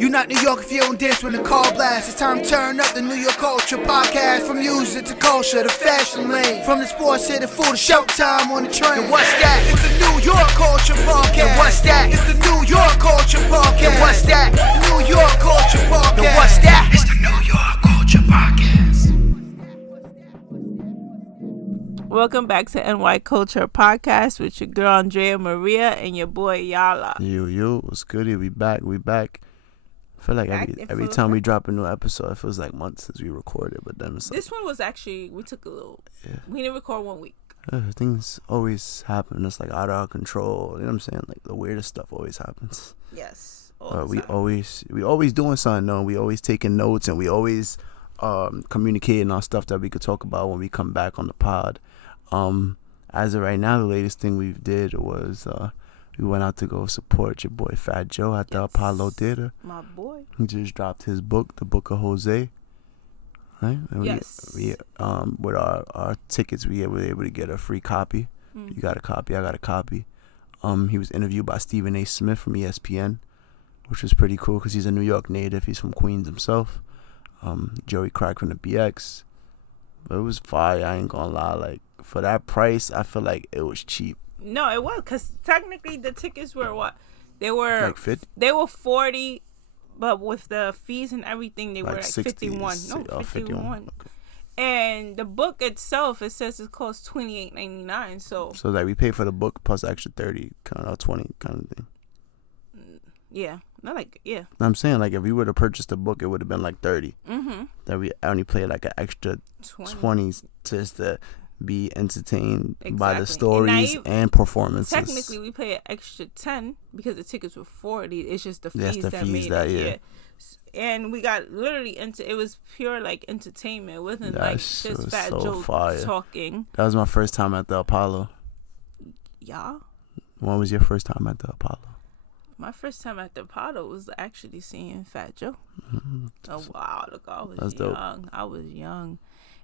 You not New York if you don't dance when the call blast. It's time to turn up the New York culture podcast. From music to culture to fashion lane. From the sports to the food to showtime on the train. And what's that? It's the New York culture podcast. And what's that? It's the New York culture podcast. And what's that? New York culture podcast. And what's that? It's the New York culture podcast. Welcome back to NY Culture Podcast with your girl Andrea Maria and your boy Yala. Yo, what's good? We back. I feel like every time we drop a new episode, it feels like months since we recorded. But then it's this one was actually, we took a little, we didn't record 1 week. Things always happen. It's like out of our control. You know what I'm saying? Like the weirdest stuff always happens. Yes. We always doing something. No, we always taking notes and we always communicating on stuff that we could talk about when we come back on the pod. As of right now, the latest thing we did was we went out to go support your boy Fat Joe at the Apollo Theater. My boy. He just dropped his book, The Book of Jose. Right? And yes. We with our tickets, we were able to get a free copy. You got a copy. I got a copy. He was interviewed by Stephen A. Smith from ESPN, which was pretty cool because he's a New York native. He's from Queens himself. Joey Crack from the BX. But it was fire. I ain't gonna lie. Like for that price, I feel like it was cheap. No, it was because technically the tickets were what? They were like 50? They were 40, but with the fees and everything, they were like 60, 51. No, 51. Okay. And the book itself, it says it costs $28.99. So like we pay for the book plus extra 30, kind of 20 kind of thing. Yeah, not like I'm saying like if we were to purchase the book, it would have been like 30. That we only pay like an extra 20 just to be entertained by the stories and performances. Technically, we pay an extra 10 because the tickets were 40. It's just the fees that made it. Yeah. And we got literally into it was pure like entertainment. It wasn't like just Fat Joe talking. That was my first time at the Apollo. Yeah. When was your first time at the Apollo? My first time at the Apollo was actually seeing Fat Joe. Oh wow! Look, I was young. I was young.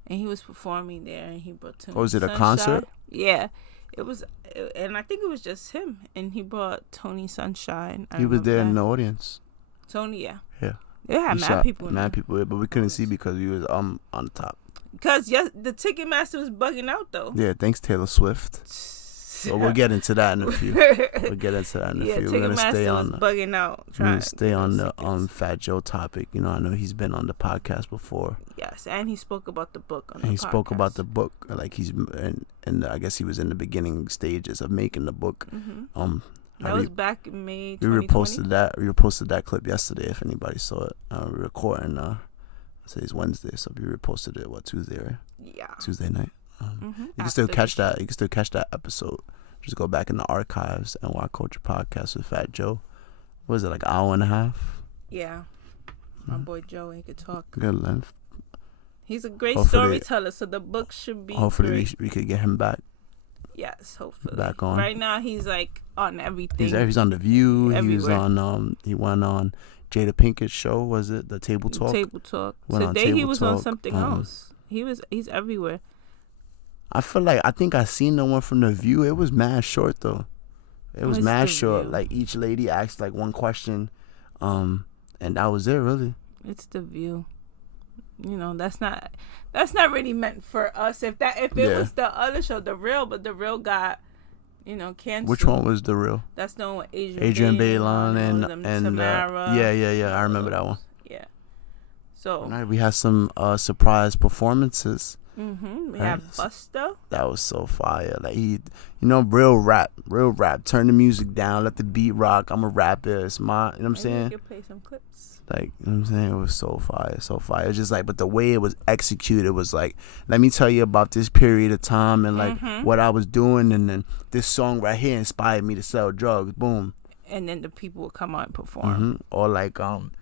And he was performing there, and he brought Tony. Was it Sunshine. A concert? Yeah, it was, and I think it was just him. And he brought Tony Sunshine. He was there in the audience. Tony, yeah. They had mad people. Mad people, but we couldn't see because we was on the top. Because the Ticketmaster was bugging out though. Yeah, thanks Taylor Swift. Well, we'll get into that in a few. We're gonna stay on bugging out. We're gonna stay on the Fat Joe topic. You know, I know he's been on the podcast before. Yes, and he spoke about the book on the podcast. He spoke about the book, like he's and I guess he was in the beginning stages of making the book. That was back in May 2020. We reposted that clip yesterday. If anybody saw it, we're recording. Today's Wednesday, so we reposted it. Tuesday, right? Yeah. Tuesday night. You can still catch that. You can still catch that episode. Just go back in the archives and watch Culture Podcast with Fat Joe. What is it, like an hour and a half? Yeah. My boy Joe, he could talk. Good length. He's a great storyteller, so the book should be hopefully we could get him back. Yes, hopefully. Back on. Right now he's like on everything. He's on The View. Everywhere. He was on he went on Jada Pinkett's show, was it? The Table Talk? Table Talk. Today he was on something else. He's everywhere. I think I seen the one from The View. It was mad short though. It was mad short. View. Like each lady asked like one question, and that was it really. It's The View. You know, that's not really meant for us. If it was the other show, The Real, but The Real got, canceled. Which one was The Real? That's the one with Adrian Bailon and Tamara. Yeah. I remember that one. Yeah. So tonight we had some surprise performances. We have BUSTA. That was so fire. Like real rap. Turn the music down, let the beat rock. I'm a rapper. It's my, you know what I'm saying? You could play some clips. Like, you know what I'm saying? It was so fire. It was just like, but the way it was executed was like, let me tell you about this period of time and like what I was doing, and then this song right here inspired me to sell drugs. Boom. And then the people would come out and perform. Or like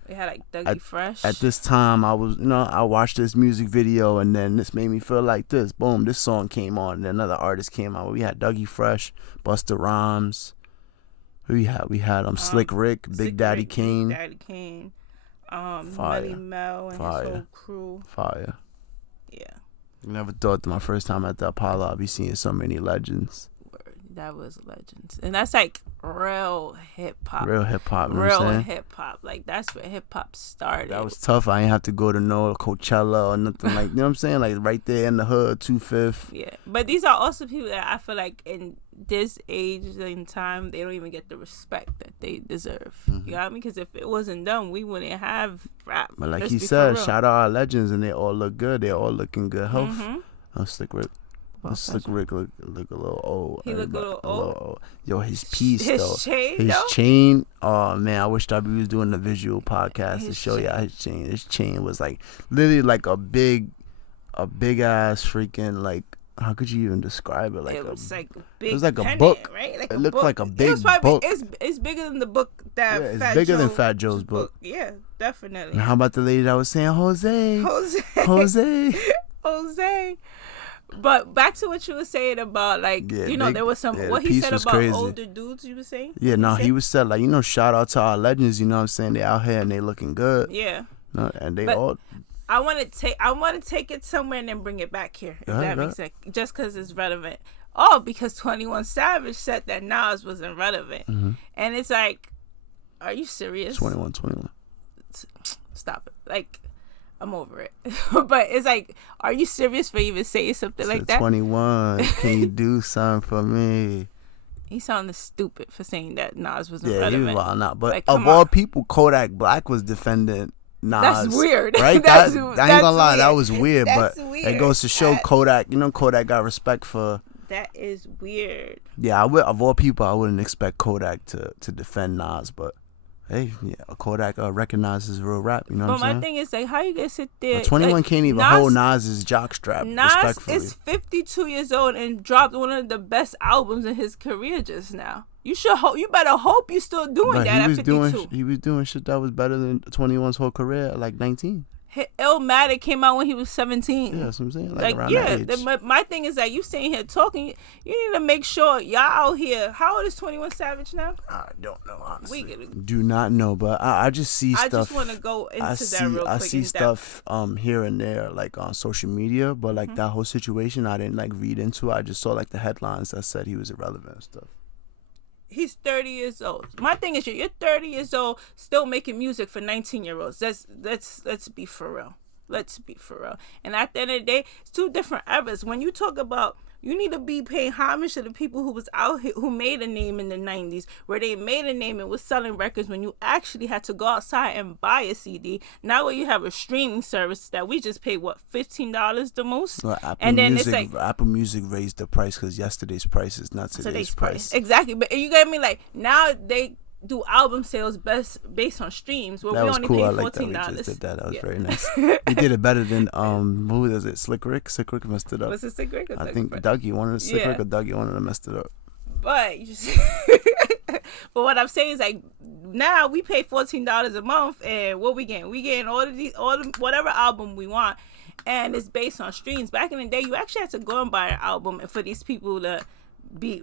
they had like Dougie Fresh. At this time I was I watched this music video and then this made me feel like this. Boom, this song came on and another artist came out. We had Dougie Fresh, Busta Rhymes. We had Slick Rick, Big Daddy Kane. Melly Mel and his whole crew. Fire. Yeah. I never thought that my first time at the Apollo I'd be seeing so many legends. That was legends. And that's like real hip hop. Real hip hop. Real hip hop. Like that's where hip hop started. That was tough. I ain't have to go to no Coachella or nothing like, you know what I'm saying? Like right there in the hood, 2/5. Yeah. But these are also people that I feel like in this age and time, they don't even get the respect that they deserve. You got me? Because if it wasn't them, we wouldn't have rap. But like he said, shout out our legends, and they all look good. They all look in good health. Slick Rick. Slick Rick look a little old. He look a little old. Yo, his piece though. His chain. Oh man, I wish we was doing a visual podcast to show y'all his chain. His chain was like literally like a big ass freaking like. How could you even describe it? Like it was like a big. It was like pennant, a book, right? Like it looked like a big book. It's bigger than the book that. Yeah, it's bigger than Fat Joe's book. Yeah, definitely. And how about the lady that was saying Jose? But back to what you were saying about like there was some what he said about crazy. Older dudes. You were saying? Yeah, no, he was said like shout out to our legends. You know what I'm saying? They out here and they looking good. Yeah. No, and they all. I want to take it somewhere and then bring it back here. If that makes sense. Just because it's relevant. Oh, because 21 Savage said that Nas wasn't relevant, and it's like, are you serious? 21. Stop it. Like. I'm over it. But it's like, are you serious for even saying something like that? 21, can you do something for me? He sounded stupid for saying that Nas wasn't relevant. Yeah, he was wild not. But like, of all people, Kodak Black was defending Nas. That's weird. Right? I ain't gonna lie, weird. That was weird. That's but weird. It goes to show Kodak, Kodak got respect for... That is weird. Yeah, of all people, I wouldn't expect Kodak to defend Nas, but... Hey, yeah, Kodak recognizes real rap, you know what I'm saying? But my thing is, like, how you gonna sit there... But 21 can't even hold Nas's jockstrap, respectfully. Nas is 52 years old and dropped one of the best albums in his career just now. You better hope you're still doing that at 52. He was doing shit that was better than 21's whole career at like 19. Illmatic came out when he was 17. Yeah, that's what I'm saying. Like around that age. My thing is that you sitting here talking, you need to make sure y'all out here. How old is 21 Savage now? I don't know, honestly. We do not know, but I just see stuff. I just want to go into that real quick. I see stuff here and there, like on social media, but like that whole situation, I didn't like read into. I just saw like the headlines that said he was irrelevant and stuff. He's 30 years old. My thing is, you're 30 years old, still making music for 19-year-olds. Let's be for real. Let's be for real. And at the end of the day, it's two different eras. When you talk about, you need to be paying homage to the people who was out here, who made a name in the 90s, where they made a name and was selling records when you actually had to go outside and buy a CD. Now when you have a streaming service that we just pay, what, $15 the most? Well, It's like Apple Music raised the price because yesterday's price is not today's price. Exactly. But you get me? Like, now they do album sales based on streams where we only pay $14. We just did that. That was very nice. We did it better than who was it? Slick Rick. Slick Rick messed it up. Was it Slick Rick? Or I think Dougie wanted Slick Rick or Dougie wanted to mess it up. But but what I'm saying is, like, now we pay $14 a month, and what we getting? We getting all the whatever album we want, and it's based on streams. Back in the day, you actually had to go and buy an album for these people to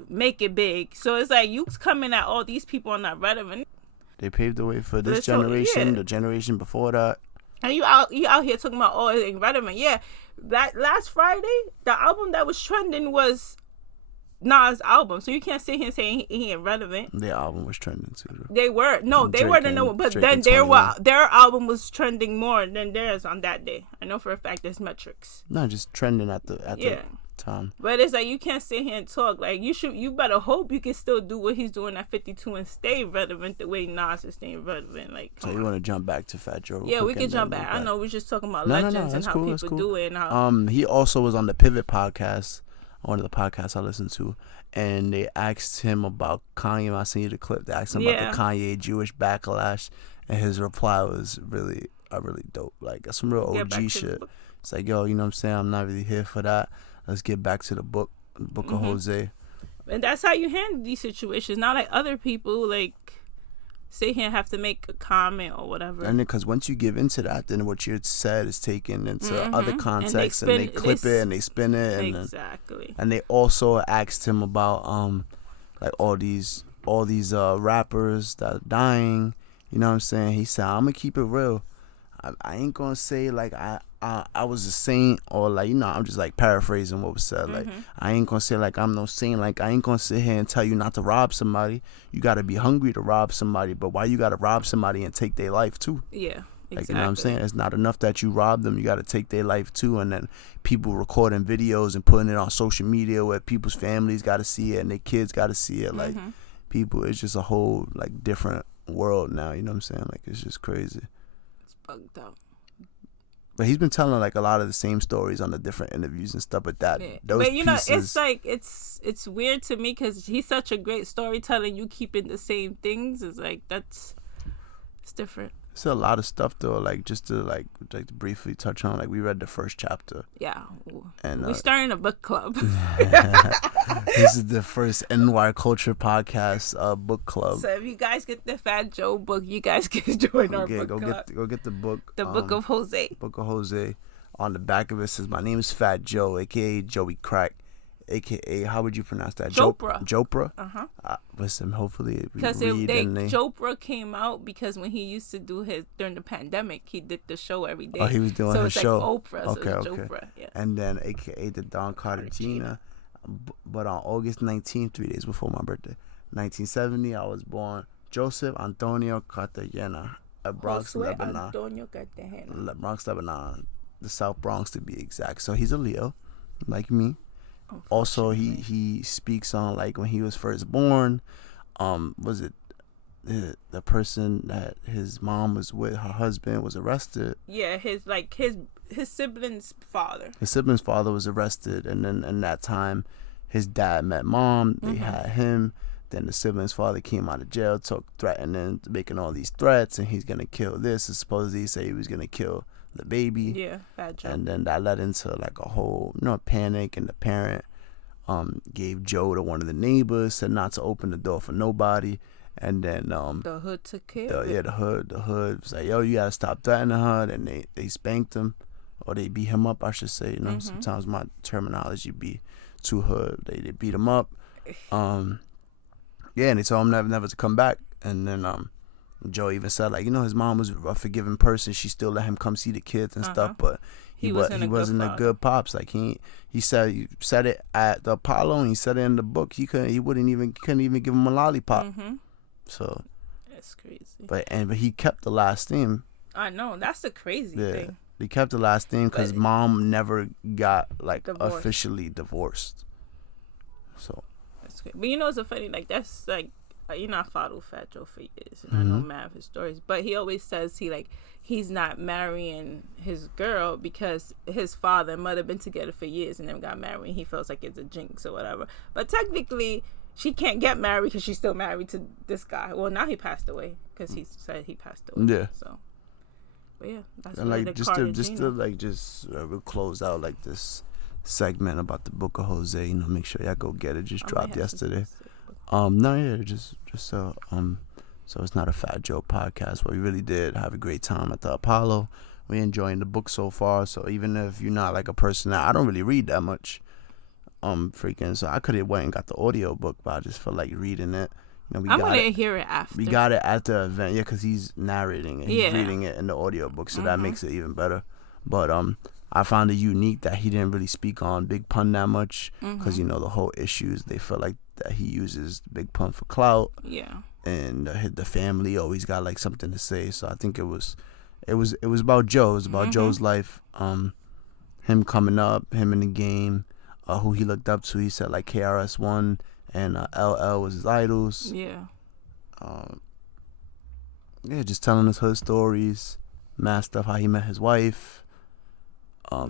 make it big. So it's like you coming at all these people are not relevant. They paved the way for this generation, the generation before that. And you out here talking about it ain't relevant. Yeah, that last Friday, the album that was trending was Nas' album. So you can't sit here and say he ain't relevant. Their album was trending too. They were the number one, but then their album was trending more than theirs on that day. I know for a fact there's metrics. No, just trending at the time. But it's like you can't sit here and talk. Like you better hope you can still do what he's doing at 52 and stay relevant the way Nas is staying relevant. Like, so you want to jump back to Fat Joe? Yeah, we can jump back. I know we're just talking about legends and how people do it. And how he also was on the Pivot podcast, one of the podcasts I listen to, and they asked him about Kanye. I sent you the clip. They asked him about the Kanye Jewish backlash, and his reply was really dope. Like, that's some real OG shit. It's like, yo, you know what I'm saying? I'm not really here for that. Let's get back to the book of Jose. And that's how you handle these situations. Not like other people, like, sit here and have to make a comment or whatever. And because once you give into that, then what you said is taken into other contexts, and they clip it and they spin it. And exactly. And they also asked him about like all these rappers that are dying. You know what I'm saying? He said, I'm gonna keep it real. I ain't gonna say like I was a saint, or like, you know, I'm just like paraphrasing what was said. Like, I ain't gonna say like I'm no saint. Like, I ain't gonna sit here and tell you not to rob somebody. You gotta be hungry to rob somebody, but why you gotta rob somebody and take their life too? Yeah, exactly. Like, you know what I'm saying? It's not enough that you rob them. You gotta take their life too, and then people recording videos and putting it on social media where people's families gotta see it and their kids gotta see it. Like, people, it's just a whole like different world now. You know what I'm saying? Like, it's just crazy. It's bugged up. But he's been telling like a lot of the same stories on the different interviews and stuff. But that, those but you know, pieces, it's like it's weird to me because he's such a great storyteller. You keeping the same things is like it's different. It's a lot of stuff though. Like, just to like to briefly touch on, like, we read the first chapter. Yeah, and we starting a book club. This is the first NY Culture podcast book club. So if you guys get the Fat Joe book, you guys can join our book club. Go get the book. The Book of Jose. Book of Jose. On the back of it says, "My name is Fat Joe, aka Joey Crack, aka," how would you pronounce that? Jopra. Jopra. Listen, hopefully because Jopra came out because when he used to do his during the pandemic, he did the show every day. Oh, he was doing his show. So it's like Oprah. Okay, so okay. Jopra, yeah. And then aka the Don Cartagena. But on August 19th, 3 days before my birthday, 1970, I was born Joseph Antonio Cartagena at Bronx, Lebanon. Antonio Cartagena. Bronx, Lebanon, the South Bronx to be exact. So he's a Leo, like me. Also, he speaks on like when he was first born. Was it the person that his mom was with, her husband, was arrested? Yeah, his sibling's father. His sibling's father was arrested, and then in that time, his dad met mom. They had him. Then the sibling's father came out of jail, threatening, making all these threats, and he's gonna kill this. And supposedly he said he was gonna kill the baby. Yeah, Fat Joe. And then that led into like a whole, panic. And the parent gave Joe to one of the neighbors, said not to open the door for nobody. And then the hood took care of it. Yeah, the hood was like, yo, you gotta stop threatening her. And they spanked him, or they beat him up, I should say. Sometimes my terminology be too hood. They beat him up. Yeah, and they told him never to come back. And then Joe even said, like, his mom was a forgiving person. She still let him come see the kids and stuff, but he wasn't a good pops. Like, he said it at the Apollo, and he said it in the book. He couldn't even give him a lollipop. So that's crazy. But he kept the last name. I know, that's the crazy thing. He kept the last name because mom never got like divorced. Officially divorced. So that's great. But it's a funny, like, that's like, I followed Fat Joe for years, and I know mad of his stories. But he always says he's not marrying his girl because his father and mother been together for years and never got married. And he feels like it's a jinx or whatever. But technically, she can't get married because she's still married to this guy. Well, now he passed away because he said he passed away. Yeah. So, but yeah, that's and like we'll close out like this segment about the Book of Jose. Make sure y'all go get it. Just dropped yesterday. Just so it's not a Fat Joe podcast, but we really did have a great time at the Apollo. We're enjoying the book so far. So even if you're not like a person that I don't really read that much, so I could have went and got the audio book, but I just felt like reading it. I'm gonna hear it after. We got it at the event, because he's narrating it. He's reading it in the audio book, so that makes it even better. But I found it unique that he didn't really speak on Big Pun that much, because the whole issues, they felt like that he uses Big Pun for clout. Yeah. And the family always got like something to say. So I think it was about Joe. It was about Joe's life. Him coming up, him in the game, who he looked up to. He said like KRS-One and LL was his idols. Yeah. Just telling us hood stories, mad stuff, how he met his wife.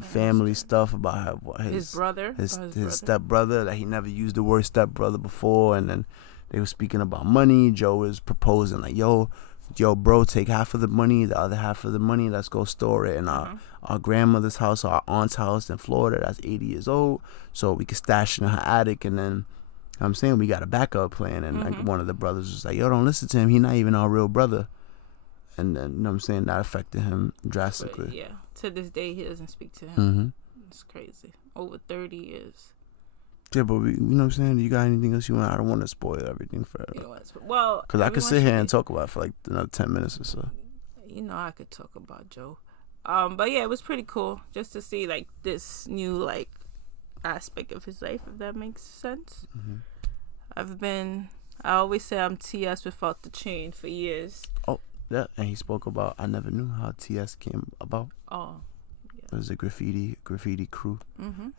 Family stuff about his brother, his stepbrother, that he never used the word stepbrother before. And then they were speaking about money. Joe was proposing like, yo, bro, take half of the money, the other half of the money, let's go store it in our grandmother's house, our aunt's house in Florida that's 80 years old, so we could stash it in her attic. And then I'm saying we got a backup plan. And like one of the brothers was like, yo, don't listen to him, he not even our real brother. And then I'm saying that affected him drastically. But, yeah, to this day he doesn't speak to him. It's crazy. Over 30 years. Yeah, but you know what I'm saying? You got anything else you want? I don't want to spoil everything for you. Well, because I could sit here and talk about it for like another 10 minutes or so. I could talk about Joe. But yeah, it was pretty cool just to see like this new like aspect of his life, if that makes sense. I always say I'm TS without the chain for years. Oh, yeah, and he spoke about, I never knew how TS came about. Oh, yeah. It was a graffiti crew,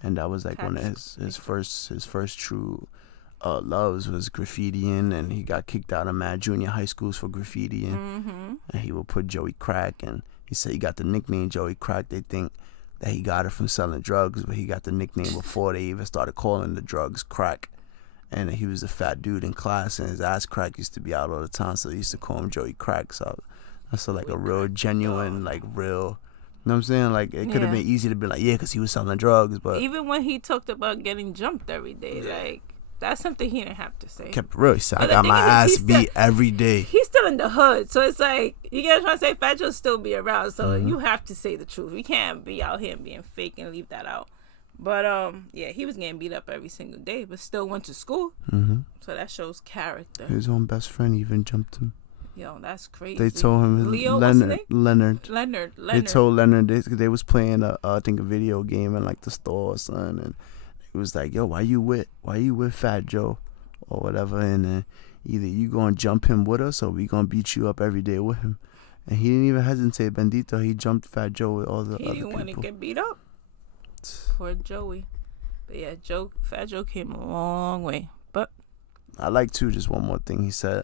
and that was like one of his first true loves was graffitiing, and he got kicked out of mad junior high schools for graffitiing, and he would put Joey Crack, and he said he got the nickname Joey Crack. They think that he got it from selling drugs, but he got the nickname before they even started calling the drugs crack. And he was a fat dude in class, and his ass crack used to be out all the time, so they used to call him Joey Crack. So that's like a real genuine, like real, you know what I'm saying? Like it could have been easy to be like, yeah, because he was selling drugs, but even when he talked about getting jumped every day, like that's something he didn't have to say. Kept real. He said, I got my ass beat every day. He's still in the hood, so it's like you get what I'm trying to say. Fat Joe still be around, so you have to say the truth. We can't be out here being fake and leave that out. But yeah, he was getting beat up every single day, but still went to school. So that shows character. His own best friend even jumped him. Yo, that's crazy. They told him Leo, Leonard. They told Leonard they was playing I think a video game in like the store or something, and it was like, yo, why you with Fat Joe or whatever, and then either you gonna jump him with us or we gonna beat you up every day with him. And he didn't even hesitate, Bendito. He jumped Fat Joe with all the other people. He didn't want to get beat up. Poor Joey. But yeah, Fat Joe came a long way. But I like too, just one more thing he said.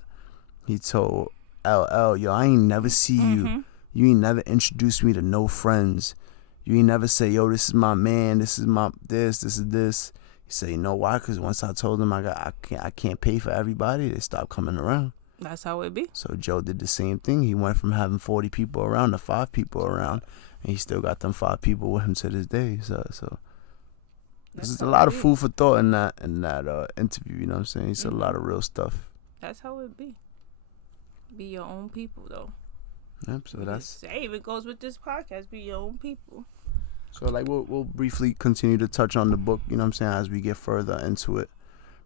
He told LL, yo, I ain't never see you. You ain't never introduced me to no friends. You ain't never say, yo, this is my man, this is my this is this. He said, you know why? Because once I told them I can't pay for everybody, they stopped coming around. That's how it be. So Joe did the same thing. He went from having 40 people around to 5 people around. And he still got them 5 people with him to this day. So there's a lot of food for thought in that interview. You know what I'm saying? He said a lot of real stuff. That's how it be. Be your own people, though. Yep. So that's. Hey, it goes with this podcast. Be your own people. So like we'll briefly continue to touch on the book. You know what I'm saying, as we get further into it.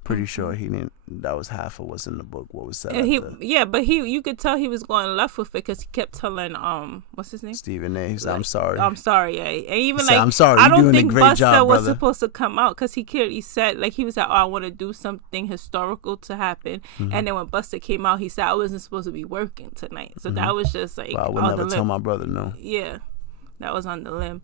Pretty sure he didn't. That was half of what's in the book. What was said? And you could tell he was going left with it because he kept telling what's his name? Stephen A. He said, "I'm sorry. I'm sorry." Yeah, and even like, I'm sorry. I don't think BUSTA was brother. supposed to come out because he said like he was like, "Oh, I want to do something historical to happen." And then when BUSTA came out, he said, "I wasn't supposed to be working tonight." So that was just like, I would never tell my brother no. Yeah, that was on the limb.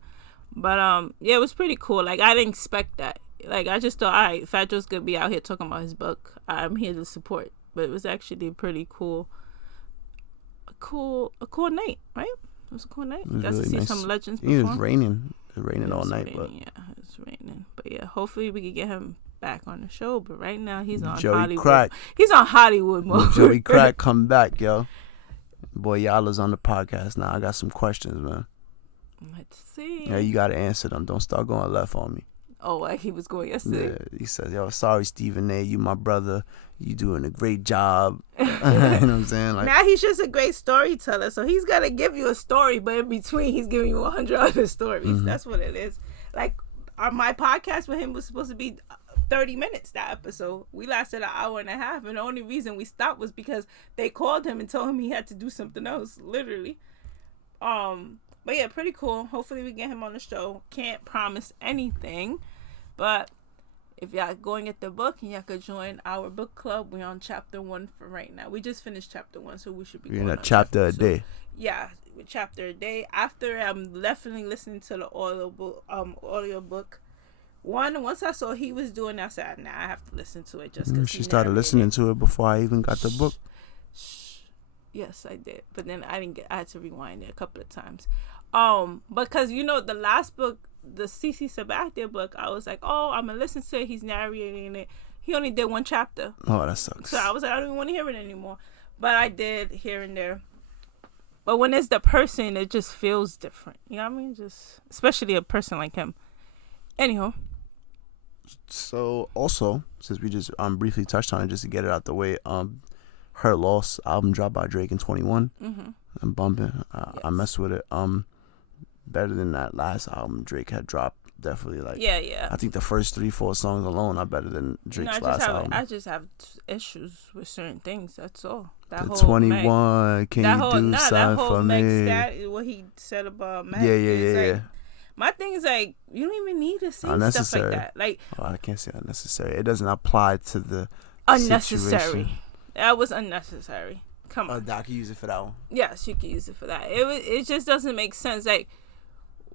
But yeah, it was pretty cool. Like I didn't expect that. Like I just thought, all right, Fat Joe's gonna be out here talking about his book. I'm here to support. But it was actually pretty cool. A cool night, right? It was a cool night. Got really to see nice. some legends. It was raining. It was raining all night, but yeah, it was raining. But yeah, hopefully we can get him back on the show. But right now he's on Joey Hollywood. Crack. He's on Hollywood mode. Joey Crack, come back, yo. Boy, YALA's on the podcast now. I got some questions, man. Let's see. Yeah, you gotta answer them. Don't start going left on me. Oh, like he was going yesterday. Yeah, he says, yo, sorry, Stephen A. You my brother. You doing a great job. You know what I'm saying? Like, now he's just a great storyteller. So he's going to give you a story, but in between he's giving you 100 other stories. That's what it is. Like my podcast with him was supposed to be 30 minutes, that episode. We lasted an hour and a half. And the only reason we stopped was because they called him and told him he had to do something else, literally. But yeah, pretty cool. Hopefully we get him on the show. Can't promise anything, but if y'all going at the book and y'all could join our book club, we're on chapter 1 for right now. We just finished chapter 1, so we should be. We're in a chapter a day. Yeah, chapter a day. After I'm definitely listening to the audio book. Once I saw he was doing that, I said, nah, I have to listen to it just because. She started listening to it before I even got the book. Yes, I did, but then I had to rewind it a couple of times. Because the last book, the CC Sabathia book, I was like, oh, I'm gonna listen to it. He's narrating it. He only did 1 chapter. Oh, that sucks. So I was like, I don't even want to hear it anymore. But I did here and there. But when it's the person, it just feels different. You know what I mean? Just especially a person like him. Anyhow. So also, since we just briefly touched on it, just to get it out the way, Her Loss album dropped by Drake in 21. I'm bumping. I mess with it. Better than that last album Drake had dropped definitely like. Yeah. I think the first 3-4 songs alone are better than Drake's last album. I just have issues with certain things. That's all. That the whole 21, Meg, can you do something for me? Stat, what he said about Meg. Yeah. My thing is like, you don't even need to say stuff like that. Like, I can't say unnecessary. It doesn't apply to the unnecessary. situation. That was unnecessary. Come on. Doc, you use it for that one. Yes, you can use it for that. It just doesn't make sense. Like,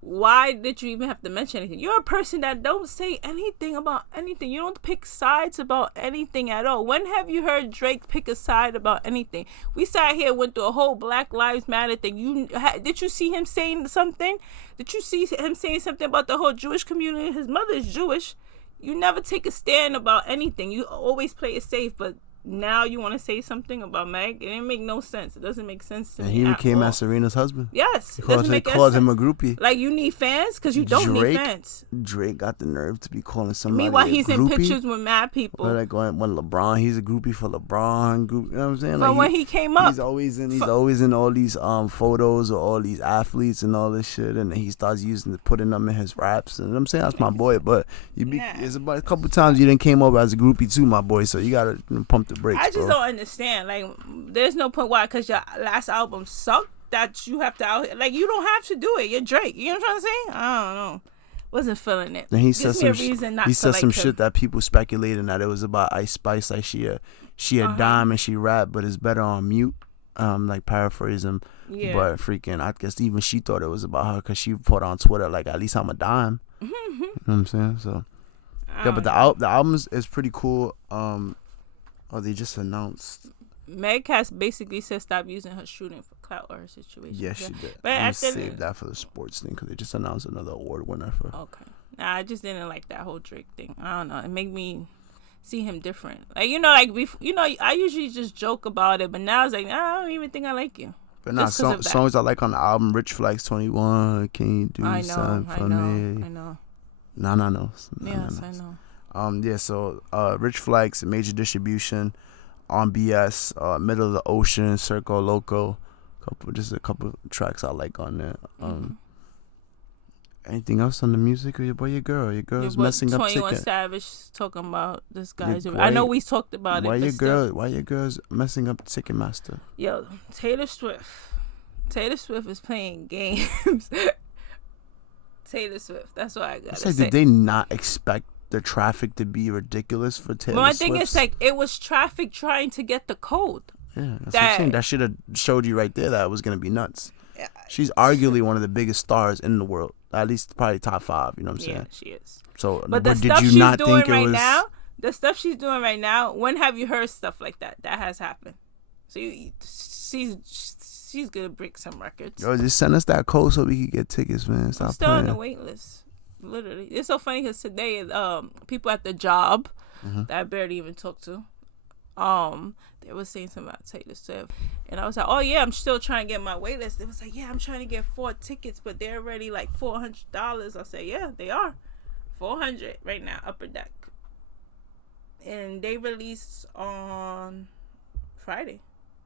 why did you even have to mention anything? You're a person that don't say anything about anything. You don't pick sides about anything at all. When have you heard Drake pick a side about anything? We sat here, went through a whole Black Lives Matter thing. Did you see him saying something? Did you see him saying something about the whole Jewish community? His mother is Jewish. You never take a stand about anything. You always play it safe, but now you want to say something about Meg? It didn't make no sense. It doesn't make sense to me. And he became as Serena's husband. Yes. They called him a groupie. Like, you need fans? Because you don't need fans. Drake got the nerve to be calling somebody Meanwhile, he's in pictures with mad people. Like when LeBron, he's a groupie for LeBron. You know what I'm saying? But like when he came up, he's always in all these photos of all these athletes and all this shit, and he starts putting them in his raps. And I'm saying that's my boy, but it's about a couple times you didn't came over as a groupie too, my boy. So you gotta pump the brakes. I just don't understand. Like, there's no point why, because your last album sucked, that you have to you don't have to do it. You're Drake. You know what I'm trying to say? I don't know. Wasn't feeling it. And he said some shit that people speculating that it was about Ice Spice, like she a dime and she rap, but it's better on mute. Like paraphrase him. Yeah. But freaking, I guess even she thought it was about her because she put on Twitter like, at least I'm a dime. You know what I'm saying? So yeah, but the album is pretty cool. They just announced. Meg has basically said stop using her shooting for clout or her situation. Yeah, she did. But I saved that for the sports thing because they just announced another award winner for. Okay. Nah, I just didn't like that whole Drake thing. I don't know. It made me see him different. Like, I usually just joke about it, but now it's like, I don't even think I like you. But now songs I like on the album, Rich Flex 21, can you do something for me? I know. No. Yes, I know. So Rich Flex, Major Distribution, on BS, Middle of the Ocean, Circo Loco, a couple tracks I like on there. Anything else on the music, or your girl's messing up 21 Savage talking about this guy's. I know we talked about why your girl's messing up Ticketmaster? Yo, Taylor Swift is playing games. Taylor Swift. That's what I gotta say. Did they not expect the traffic to be ridiculous for Taylor Swift? My thing is, like, it was traffic trying to get the code. Yeah, that's what I'm saying. That should have showed you right there that it was gonna be nuts. Yeah, she's arguably one of the biggest stars in the world. At least probably top 5. You know what I'm saying? Yeah, she is. So, but the stuff she's doing right now, the stuff she's doing right now. When have you heard stuff like that? That has happened. So she's gonna break some records. Yo, just send us that code so we can get tickets, man. Stop I'm still playing. on the wait list. Literally, it's so funny because today, people at the job that I barely even talked to, they were saying something about Taylor Swift, and I was like, oh yeah, I'm still trying to get my wait list. They was like, yeah, I'm trying to get 4 tickets, but they're already like $400. I said, yeah, they are $400 right now, upper deck, and they released on Friday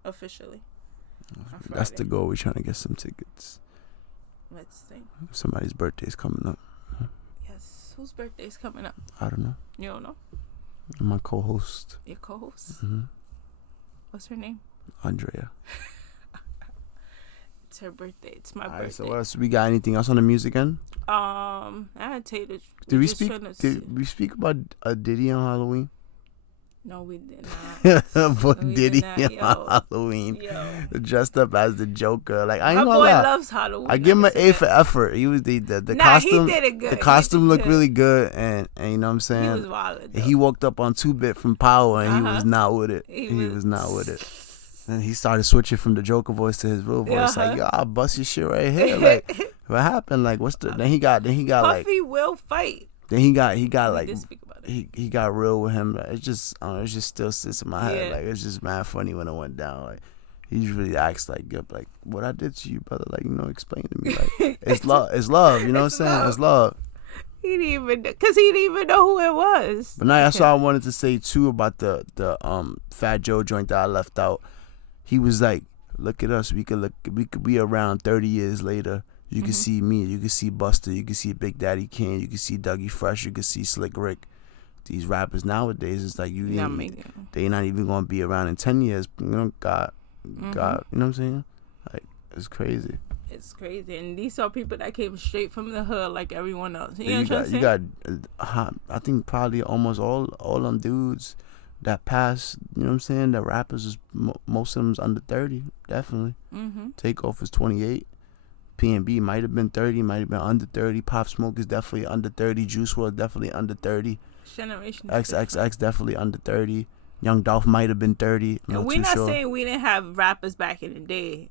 officially. That's the goal. We're trying to get some tickets. Let's see. Somebody's birthday's coming up. Yes. Whose birthday's coming up? I don't know. You don't know? My co-host. Your co-host? Mm-hmm. What's her name? Andrea. It's her birthday. It's my birthday. Right, so what else? We got anything else on the music end? I had Taylor. Did we speak about Diddy on Halloween? No, we did not. But Diddy on Halloween, dressed up as the Joker. Like, I ain't gonna lie. My boy loves Halloween. I give him an A for effort. He was the costume. He did it good. The costume looked really good, and you know what I'm saying. He was wild. He walked up on 2-Bit from Power, and he was not with it. He was not with it. And he started switching from the Joker voice to his real voice. Like, yo, I'll bust your shit right here. Like, what happened? Like, what's the? Then he got Puffy will fight. Then he got like. He got real with him. It just still sits in my head. Like, it's just mad funny when it went down. Like, he usually acts like what I did to you, brother. Like, explain to me. Like, it's love. It's love. You know what I'm saying? It's love. He didn't even know who it was. But now that's all I wanted to say too about the Fat Joe joint that I left out. He was like, look at us. We could be around 30 years later. You can see me, you can see BUSTA, you can see Big Daddy Kane, you can see Dougie Fresh, you can see Slick Rick. These rappers nowadays, it's like they not even gonna be around in 10 years. You know, God, you know what I'm saying? Like, it's crazy. It's crazy, and these are people that came straight from the hood, like everyone else. You got, I think probably almost all them dudes that passed. You know what I'm saying? The rappers is most of them's under 30, definitely. Takeoff is 28. P&B might have been 30, might have been under 30. Pop Smoke is definitely under 30. Juice WRLD definitely under 30. Generation XXX definitely under 30. Young Dolph might have been 30. And we're not saying we didn't have rappers back in the day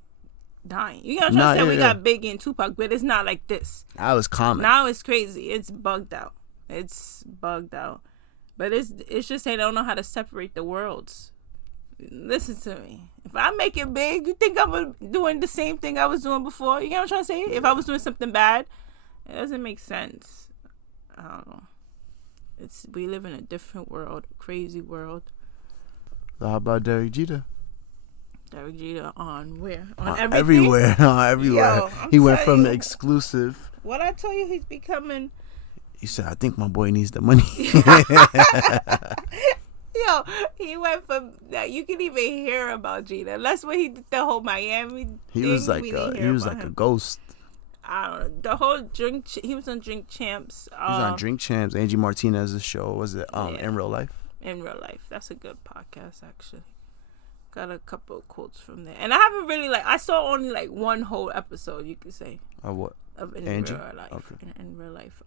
dying. You know what I'm saying? We got Biggie and Tupac, but it's not like this. That was common. Now it's crazy. It's bugged out. But it's just they don't know how to separate the worlds. Listen to me. If I make it big, you think I'm doing the same thing I was doing before? You know what I'm trying to say? If I was doing something bad, it doesn't make sense. I don't know. We live in a different world, a crazy world. So how about Derek Jeter? Derek Jeter on where? On everything? Everywhere. Everywhere. Yo, he went from the exclusive. What I tell you, he's becoming. He said, I think my boy needs the money. Yo, he went from that. You can even hear about Jeter. That's what he did the whole Miami. He was like a ghost. I don't know. The whole drink. He was on Drink Champs. He was on Drink Champs. Angie Martinez's show. Was it In Real Life? In Real Life. That's a good podcast, actually. Got a couple of quotes from there, and I haven't really I saw only one whole episode. You could say of what? Of In Angie? Real Life. Okay. In Real Life.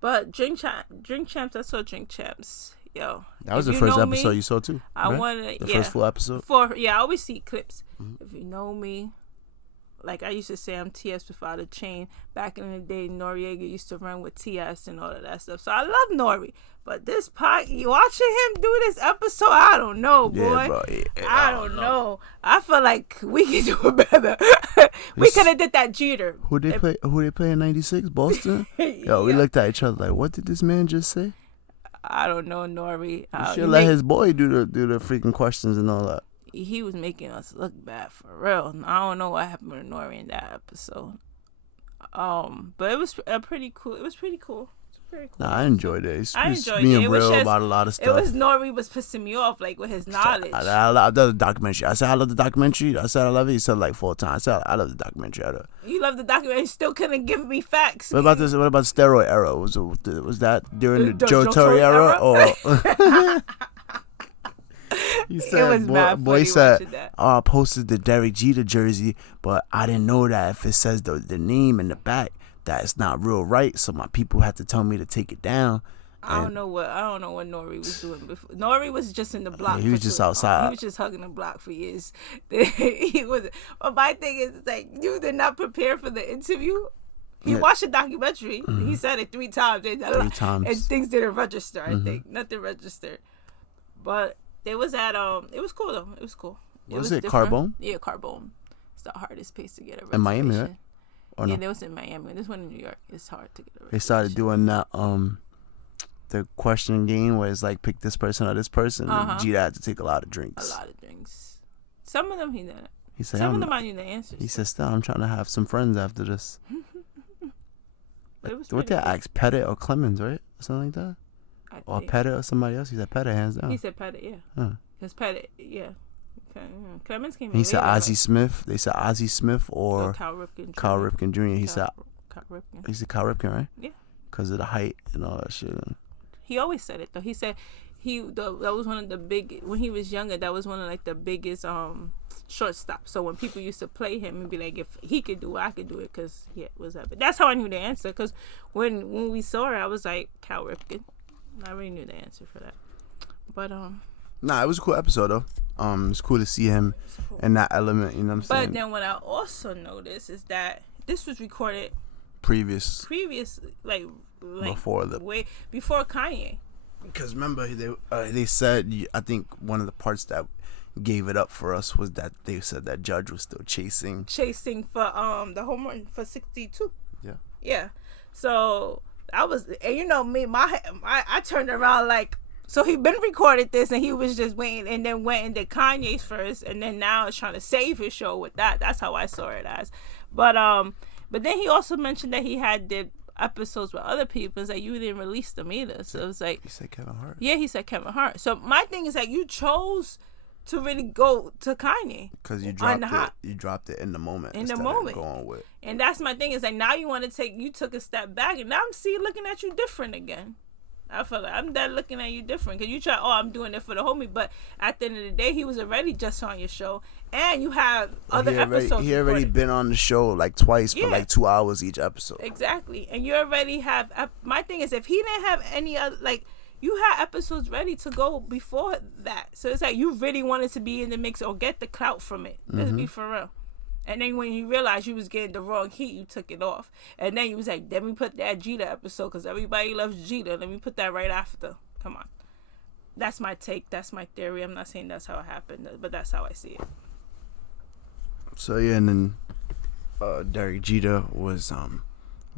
But Drink Champs. I saw Drink Champs. Yo, that was the first episode you saw too. I right? wanted the first full episode. I always see clips. If you know me, like I used to say, I'm TS without a chain. Back in the day, Noriega used to run with TS and all of that stuff. So I love Nori, but this watching him do this episode, I don't know, boy. Yeah, bro. Yeah, I don't know. I feel like we can do it better. We could have did that Jeter. Who they play in '96? Boston. Yo, we looked at each other like, what did this man just say? I don't know, Nori. You should let his boy do the freaking questions and all that. He was making us look bad for real. I don't know what happened to Nori in that episode. But it was pretty cool. It was pretty cool. Nah, I enjoyed it. I enjoyed being it. real about a lot of stuff. It was Nori was pissing me off with his knowledge. I love the documentary. I said I love the documentary. I said I love it. He said 4 times. I said I love the documentary. You love the documentary. You still couldn't give me facts. What about this? What about steroid era? Was that during the Joe Torre era? Or he said, it was boy said, I posted the Derek Jeter jersey, but I didn't know that if it says the name in the back, that it's not real right. So my people had to tell me to take it down. I don't know what Nori was doing before. Nori was just in the block. He was just outside. He was just hugging the block for years. He was. But my thing is, you did not prepare for the interview. He watched the documentary. He said it 3 times. And things didn't register. I think nothing registered. But it was at it was cool though. It was cool. Was it Carbone? Yeah, Carbone. It's the hardest place to get a reservation. In Miami, right? Or no? That was in Miami. This one in New York. It's hard to get a reservation. They started doing that the question game where it's pick this person or this person. Jeter had to take a lot of drinks. Some of them he didn't. He said, some of them I knew the answers. He said, still, I'm trying to have some friends after this. What did I ask? Pettit or Clemens, right? Something like that? Or Pettit or somebody else? He said Pettit, hands down. He said Pettit, yeah. Because Pettit, yeah. Clemens came in. He said Ozzie Smith. They said Ozzie Smith or Cal Ripken Jr. Cal Ripken Jr. He said Cal Ripken, right? Yeah. Because of the height and all that shit. He always said it though. He said that was one of the big, when he was younger, that was one of the biggest shortstops. So when people used to play him, he'd be like, if he could do it, I could do it, because was that. But that's how I knew the answer, because when we saw it, I was like, Cal Ripken. I already knew the answer for that. But nah, it was a cool episode though. It's cool to see him in that element, you know what I'm saying? But then what I also noticed is that this was recorded previous before Kanye. Because remember they said, I think one of the parts that gave it up for us was that they said that Judge was still chasing for the home run for 62. Yeah. So I was, and you know me, I turned around like So he been recorded this, and he was just waiting, and then went and did Kanye's first, and then now is trying to save his show with that. That's how I saw it as. But then he also mentioned that he did episodes with other people. It's like, you didn't release them either. So it was like, he said Kevin Hart. Yeah, he said Kevin Hart. So my thing is like, you chose to really go to Kanye because you dropped it in the moment. Going with. And that's my thing is like, now you took a step back, and now I'm looking at you different again. I feel like I'm looking at you different because you try. Oh, I'm doing it for the homie, but at the end of the day, he was already just on your show, and you have other episodes. He already been on the show like twice for like 2 hours each episode. Exactly, and you already have. My thing is, if he didn't have any other you had episodes ready to go before that, so it's like you really wanted to be in the mix or get the clout from it. Let's be for real. And then when you realized you was getting the wrong heat, you took it off. And then you was like, let me put that Jeter episode because everybody loves Jeter. Let me put that right after. Come on. That's my take. That's my theory. I'm not saying that's how it happened, but that's how I see it. So, yeah, and then Derek Jeter was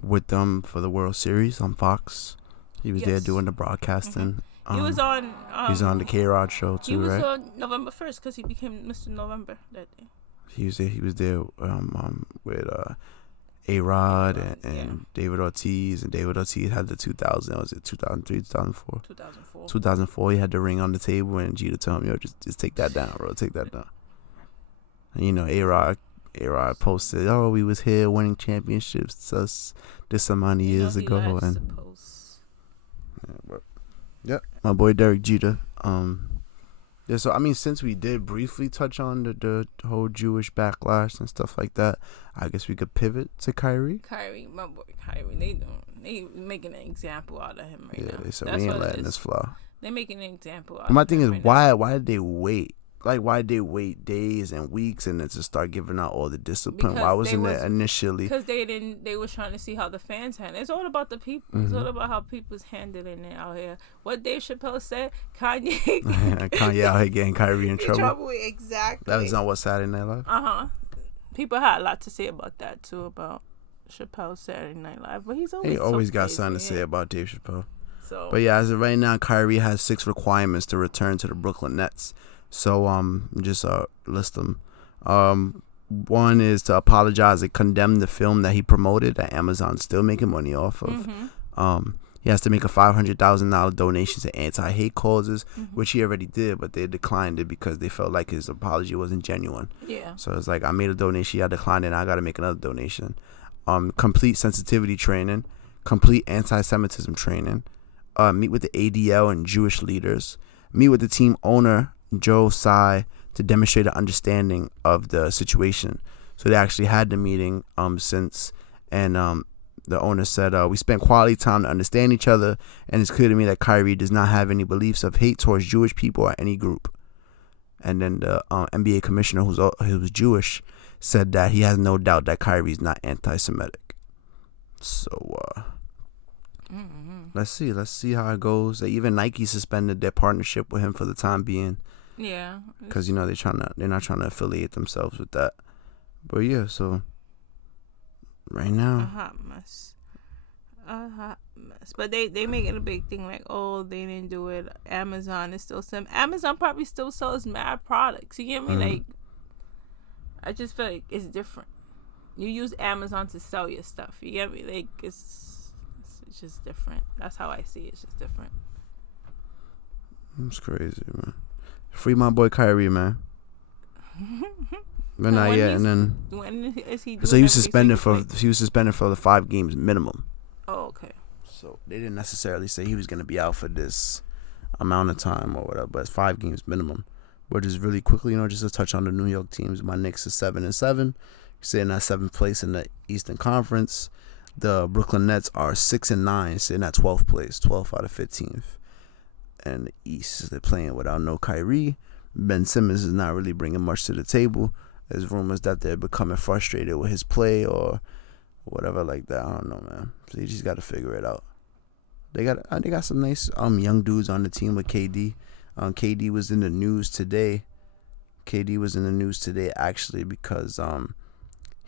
with them for the World Series on Fox. He was there doing the broadcasting. He was on... he's on the K-Rod show, too, right? He was on November 1st because he became Mr. November that day. He was there with A-Rod and David Ortiz, and David Ortiz had the 2003, 2004? 2004, he had the ring on the table, and Jeter told him, yo, just take that down, bro, take that down. And, you know, A-Rod posted, oh, we was here winning championships this amount of years ago. And my boy Derek Jeter, yeah, so I mean, since we did briefly touch on the whole Jewish backlash and stuff like that, I guess we could pivot to Kyrie. My boy Kyrie, they making an example out of him right now. Yeah, so we ain't letting this fly. They're making an example out of him. My thing is, why did they wait? Like, why did they wait days and weeks and then to start giving out all the discipline? Why wasn't it initially? Because they were trying to see how the fans handle. It's all about the people. It's all about how people's handling it out here. What Dave Chappelle said, Kanye out here getting Kyrie in trouble. Exactly. That was on what, Saturday Night Live? People had a lot to say about that too, about Chappelle's Saturday Night Live, but he always got something to say about Dave Chappelle. But yeah, as of right now, Kyrie has 6 requirements to return to the Brooklyn Nets. So just list them. One is to apologize and condemn the film that he promoted that Amazon's still making money off of. He has to make a $500,000 donation to anti-hate causes, which he already did, but they declined it because they felt like his apology wasn't genuine. Yeah. So it's like, I made a donation, I declined it, and I got to make another donation. Complete sensitivity training, complete anti-Semitism training, meet with the ADL and Jewish leaders, meet with the team owner Joe Tsai to demonstrate an understanding of the situation. So they actually had the meeting since, and the owner said, we spent quality time to understand each other, and it's clear to me that Kyrie does not have any beliefs of hate towards Jewish people or any group. And then the NBA commissioner, who was Jewish, said that he has no doubt that Kyrie is not anti-Semitic. So let's see how it goes. Even Nike suspended their partnership with him for the time being. Yeah, because they're not trying to affiliate themselves with that. But yeah, so right now, a hot mess. But they making a big thing like, oh, they didn't do it. Amazon is still Amazon probably still sells mad products. You get me? Like, I just feel like it's different. You use Amazon to sell your stuff. You get me? Like, it's just different. That's how I see it. It's just different. It's crazy, man. Free my boy Kyrie, man. But not yet. And then when is he? So he was suspended for the 5 games minimum. Oh, okay. So they didn't necessarily say he was gonna be out for this amount of time or whatever, but it's 5 games minimum. But just really quickly, just to touch on the New York teams. My Knicks is 7-7, sitting at 7th place in the Eastern Conference. The Brooklyn Nets are 6-9, sitting at 12th place, 12th out of 15th. And the East, they're playing without no Kyrie. Ben Simmons is not really bringing much to the table. There's rumors that they're becoming frustrated with his play or whatever like that. I don't know, man. So you just got to figure it out. They got some nice young dudes on the team with KD. KD was in the news today. Actually because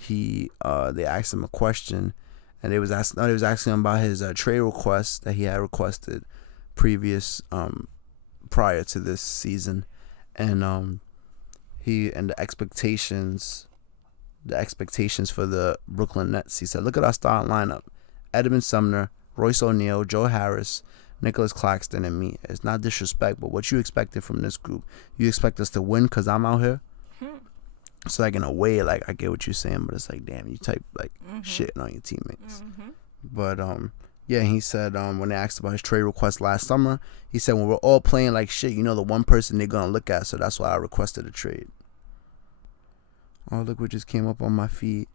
they asked him a question, and they was asking him about his trade request that he had requested previous prior to this season, and the expectations for the Brooklyn Nets. He said, "Look at our starting lineup: Edmund Sumner, Royce O'Neal, Joe Harris, Nicholas Claxton, and me. It's not disrespect, but what you expected from this group? You expect us to win because I'm out here?" It's like, in a way, like, I get what you're saying, but it's like, damn, you type like shitting on your teammates. But yeah, he said when they asked about his trade request last summer, he said, when we're all playing like shit, you know, the one person they're gonna look at, so that's why I requested a trade. Oh, look what just came up on my feed.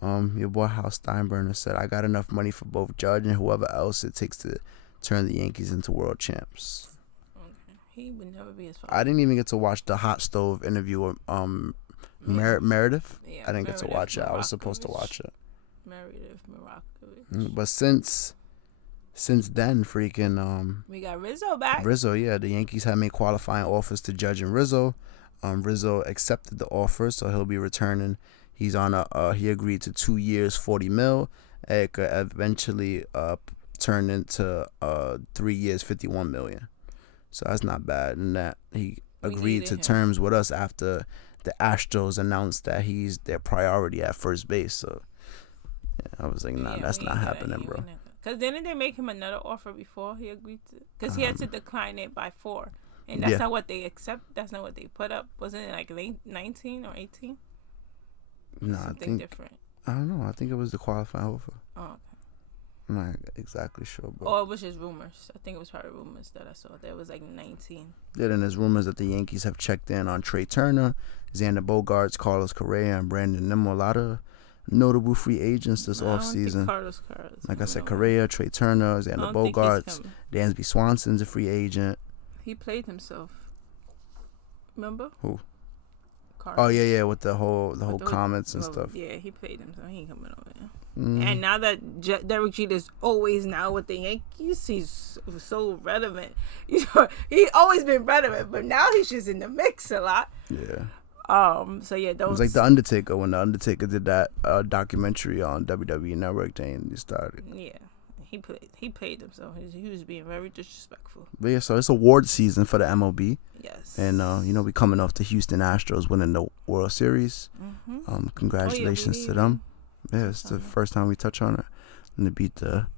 Your boy Hal Steinbrenner said, "I got enough money for both Judge and whoever else it takes to turn the Yankees into world champs." Okay. He would never be as far. I didn't even get to watch the Hot Stove interview with Meredith. Yeah, I didn't get to watch it. I was supposed to watch it. Meredith Marakovich. But since then, freaking we got Rizzo back. Rizzo, yeah, the Yankees had made qualifying offers to Judge and Rizzo. Rizzo accepted the offer, so he'll be returning. He's on he agreed to 2 years, $40 million. It could eventually turn into 3 years, $51 million. So that's not bad. And that he agreed to terms with us after the Astros announced that he's their priority at first base. So yeah, I was like, nah, that's not happening, bro. Because didn't they make him another offer before he agreed to? Because he had to decline it by 4. And that's not what they accept. That's not what they put up. Wasn't it like 19 or 18? No, something different. I don't know. I think it was the qualifying offer. Oh, okay. I'm not exactly sure, but or it was just rumors. I think it was probably rumors that I saw. That was like 19. Yeah, then there's rumors that the Yankees have checked in on Trey Turner, Xander Bogaerts, Carlos Correa, and Brandon Nimmo. A lot of notable free agents this offseason. Like I said, Correa, Trey Turner, Xander Bogaerts, Dansby Swanson's a free agent. He played himself. Remember? Who? Carlos. Oh yeah, with the whole comments and stuff. Yeah, he played himself. He ain't coming over there. And now that Derek Jeter's always now with the Yankees, he's so relevant. You know, he's always been relevant, but now he's just in the mix a lot. Yeah. So yeah, those. It was like the Undertaker when the Undertaker did that documentary on WWE Network. Then he started. Yeah. He played himself. He was being very disrespectful. But yeah, so it's award season for the MLB. Yes. And we coming off the Houston Astros winning the World Series. Congratulations to them. Yeah, it's the first time we touch on it. And they beat the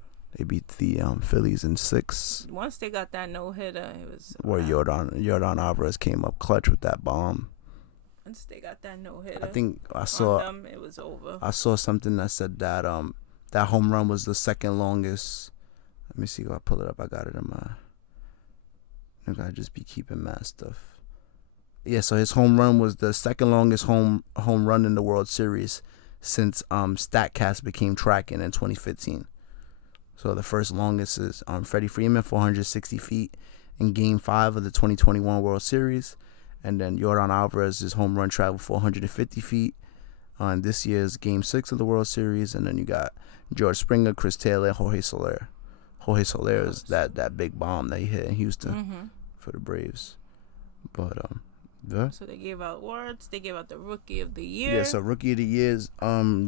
Phillies in 6. Once they got that no hitter, it was. Where Yordan Alvarez came up clutch with that bomb. Once they got that no hitter, I think I saw them, it was over. I saw something that said that that home run was the second longest. Let me see if I pull it up. I got it in my. I gotta just be keeping mad stuff. Yeah, so his home run was the second longest home run in the World Series since StatCast became tracking in 2015. So the first longest is Freddie Freeman, 460 feet in Game 5 of the 2021 World Series. And then Yordan Alvarez's home run traveled 450 feet on this year's Game 6 of the World Series. And then you got George Springer, Chris Taylor, and Jorge Soler. Jorge Soler is that big bomb that he hit in Houston for the Braves. But yeah. So they gave out awards. They gave out the Rookie of the Year. Yeah, so Rookie of the Year's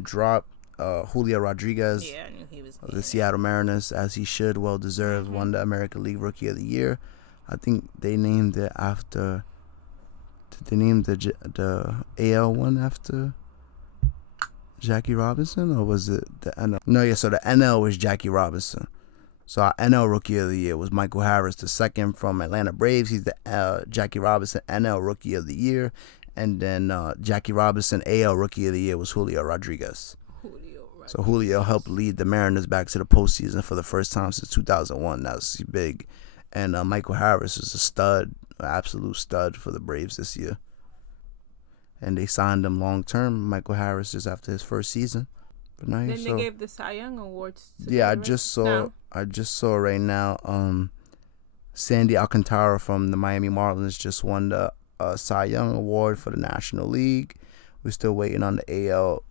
dropped Julio Rodriguez. Yeah, I knew he was of the Seattle Mariners, as he should, well deserved, won the American League Rookie of the Year. I think they named it after. Did they name the AL one after Jackie Robinson, or was it the NL? No, yeah. So the NL was Jackie Robinson. So our NL Rookie of the Year was Michael Harris, the second from Atlanta Braves. He's the Jackie Robinson NL Rookie of the Year. And then Jackie Robinson AL Rookie of the Year was Julio Rodriguez. So Julio helped lead the Mariners back to the postseason for the first time since 2001. That's big. And Michael Harris is a stud, an absolute stud for the Braves this year. And they signed him long term, Michael Harris, just after his first season. But now then they gave the Cy Young Awards. I just saw right now. Sandy Alcantara from the Miami Marlins just won the Cy Young Award for the National League. We're still waiting on the AL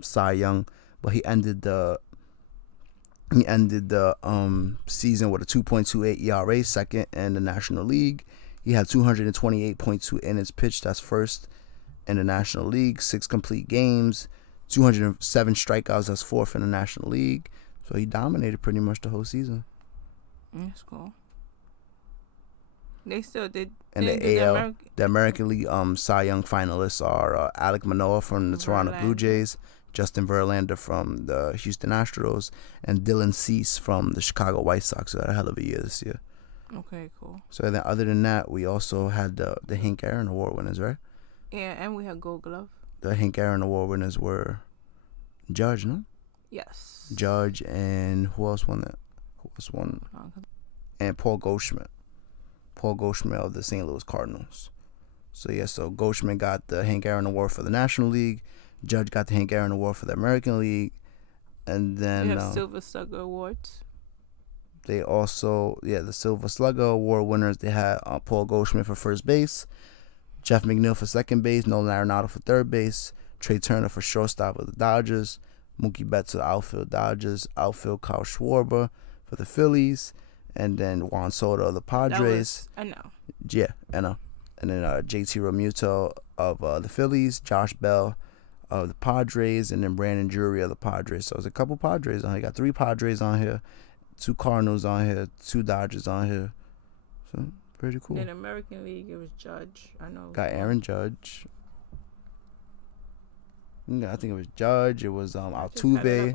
Cy Young, but he ended the season with a 2.28 ERA, second in the National League. He had 228.2 innings pitched. That's first in the National League. 6 complete games. 207 strikeouts, that's 4th in the National League. So he dominated pretty much the whole season. That's cool. They still did. And the AL, the American League Cy Young finalists are Alek Manoah from the Toronto Blue Jays, Justin Verlander from the Houston Astros, and Dylan Cease from the Chicago White Sox. So had a hell of a year this year. Okay, cool. So then, other than that, we also had the Hank Aaron Award winners, right? Yeah, and we had Gold Glove. The Hank Aaron Award winners were Judge, no? Yes. Judge, and who else won that? Who else won? And Paul Goldschmidt. Paul Goldschmidt of the St. Louis Cardinals. So yeah, so Goldschmidt got the Hank Aaron Award for the National League. Judge got the Hank Aaron Award for the American League. And then we have Silver Slugger Awards. They also, the Silver Slugger Award winners, they had Paul Goldschmidt for first base, Jeff McNeil for second base, Nolan Arenado for third base, Trey Turner for shortstop of the Dodgers, Mookie Betts for the outfield Dodgers, outfield Kyle Schwarber for the Phillies, and then Juan Soto of the Padres. I know. Yeah, I know. And then JT Realmuto of the Phillies, Josh Bell of the Padres, and then Brandon Drury of the Padres. So there's a couple Padres on here. Got 3 Padres on here, 2 Cardinals on here, 2 Dodgers on here. So pretty cool. In American League, it was Judge. I know. Got Aaron Judge. I think it was Judge. It was Altuve.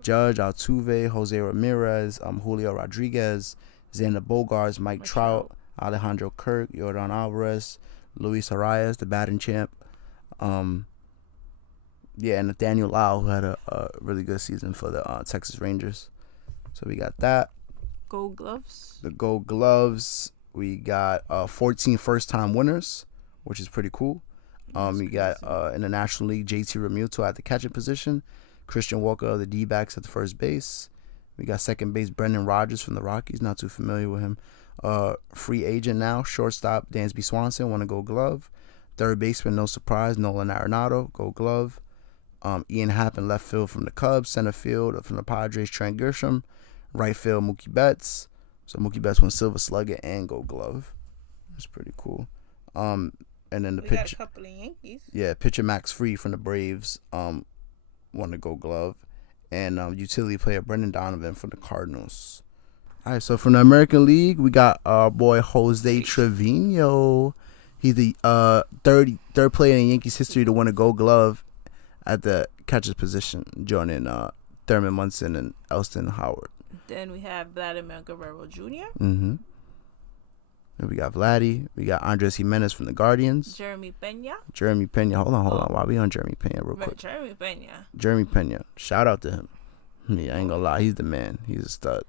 Judge, Altuve, Jose Ramirez, Julio Rodriguez, Xander Bogaerts, Mike Trout, Alejandro Kirk, Yordan Alvarez, Luis Arias, the batting champ. And Nathaniel Lau, who had a really good season for the Texas Rangers. So we got that. Gold Gloves. The Gold Gloves. We got 14 first-time winners, which is pretty cool. We got in the National League, JT Realmuto at the catching position, Christian Walker of the D-backs at the first base. We got second base Brendan Rodgers from the Rockies. Not too familiar with him. Free agent now, shortstop Dansby Swanson won a Gold Glove. Third baseman, no surprise, Nolan Arenado, Gold Glove. Ian Happ in left field from the Cubs. Center field from the Padres, Trent Grisham. Right field, Mookie Betts. So Mookie Betts won Silver Slugger and Gold Glove. That's pretty cool. And then the pitcher, got a couple of Yankees. Yeah, pitcher Max Fried from the Braves won the Gold Glove. And utility player Brendan Donovan from the Cardinals. All right, so from the American League, we got our boy Jose Trevino. He's the third player in Yankees history to win a Gold Glove at the catcher's position, joining Thurman Munson and Elston Howard. Then we have Vladimir Guerrero Jr. Mm-hmm. And we got Vladdy. We got Andres Jimenez from the Guardians. Jeremy Pena. Hold on. Why we on Jeremy Pena real quick? Jeremy Pena. Shout out to him. I ain't gonna lie. He's the man. He's a stud.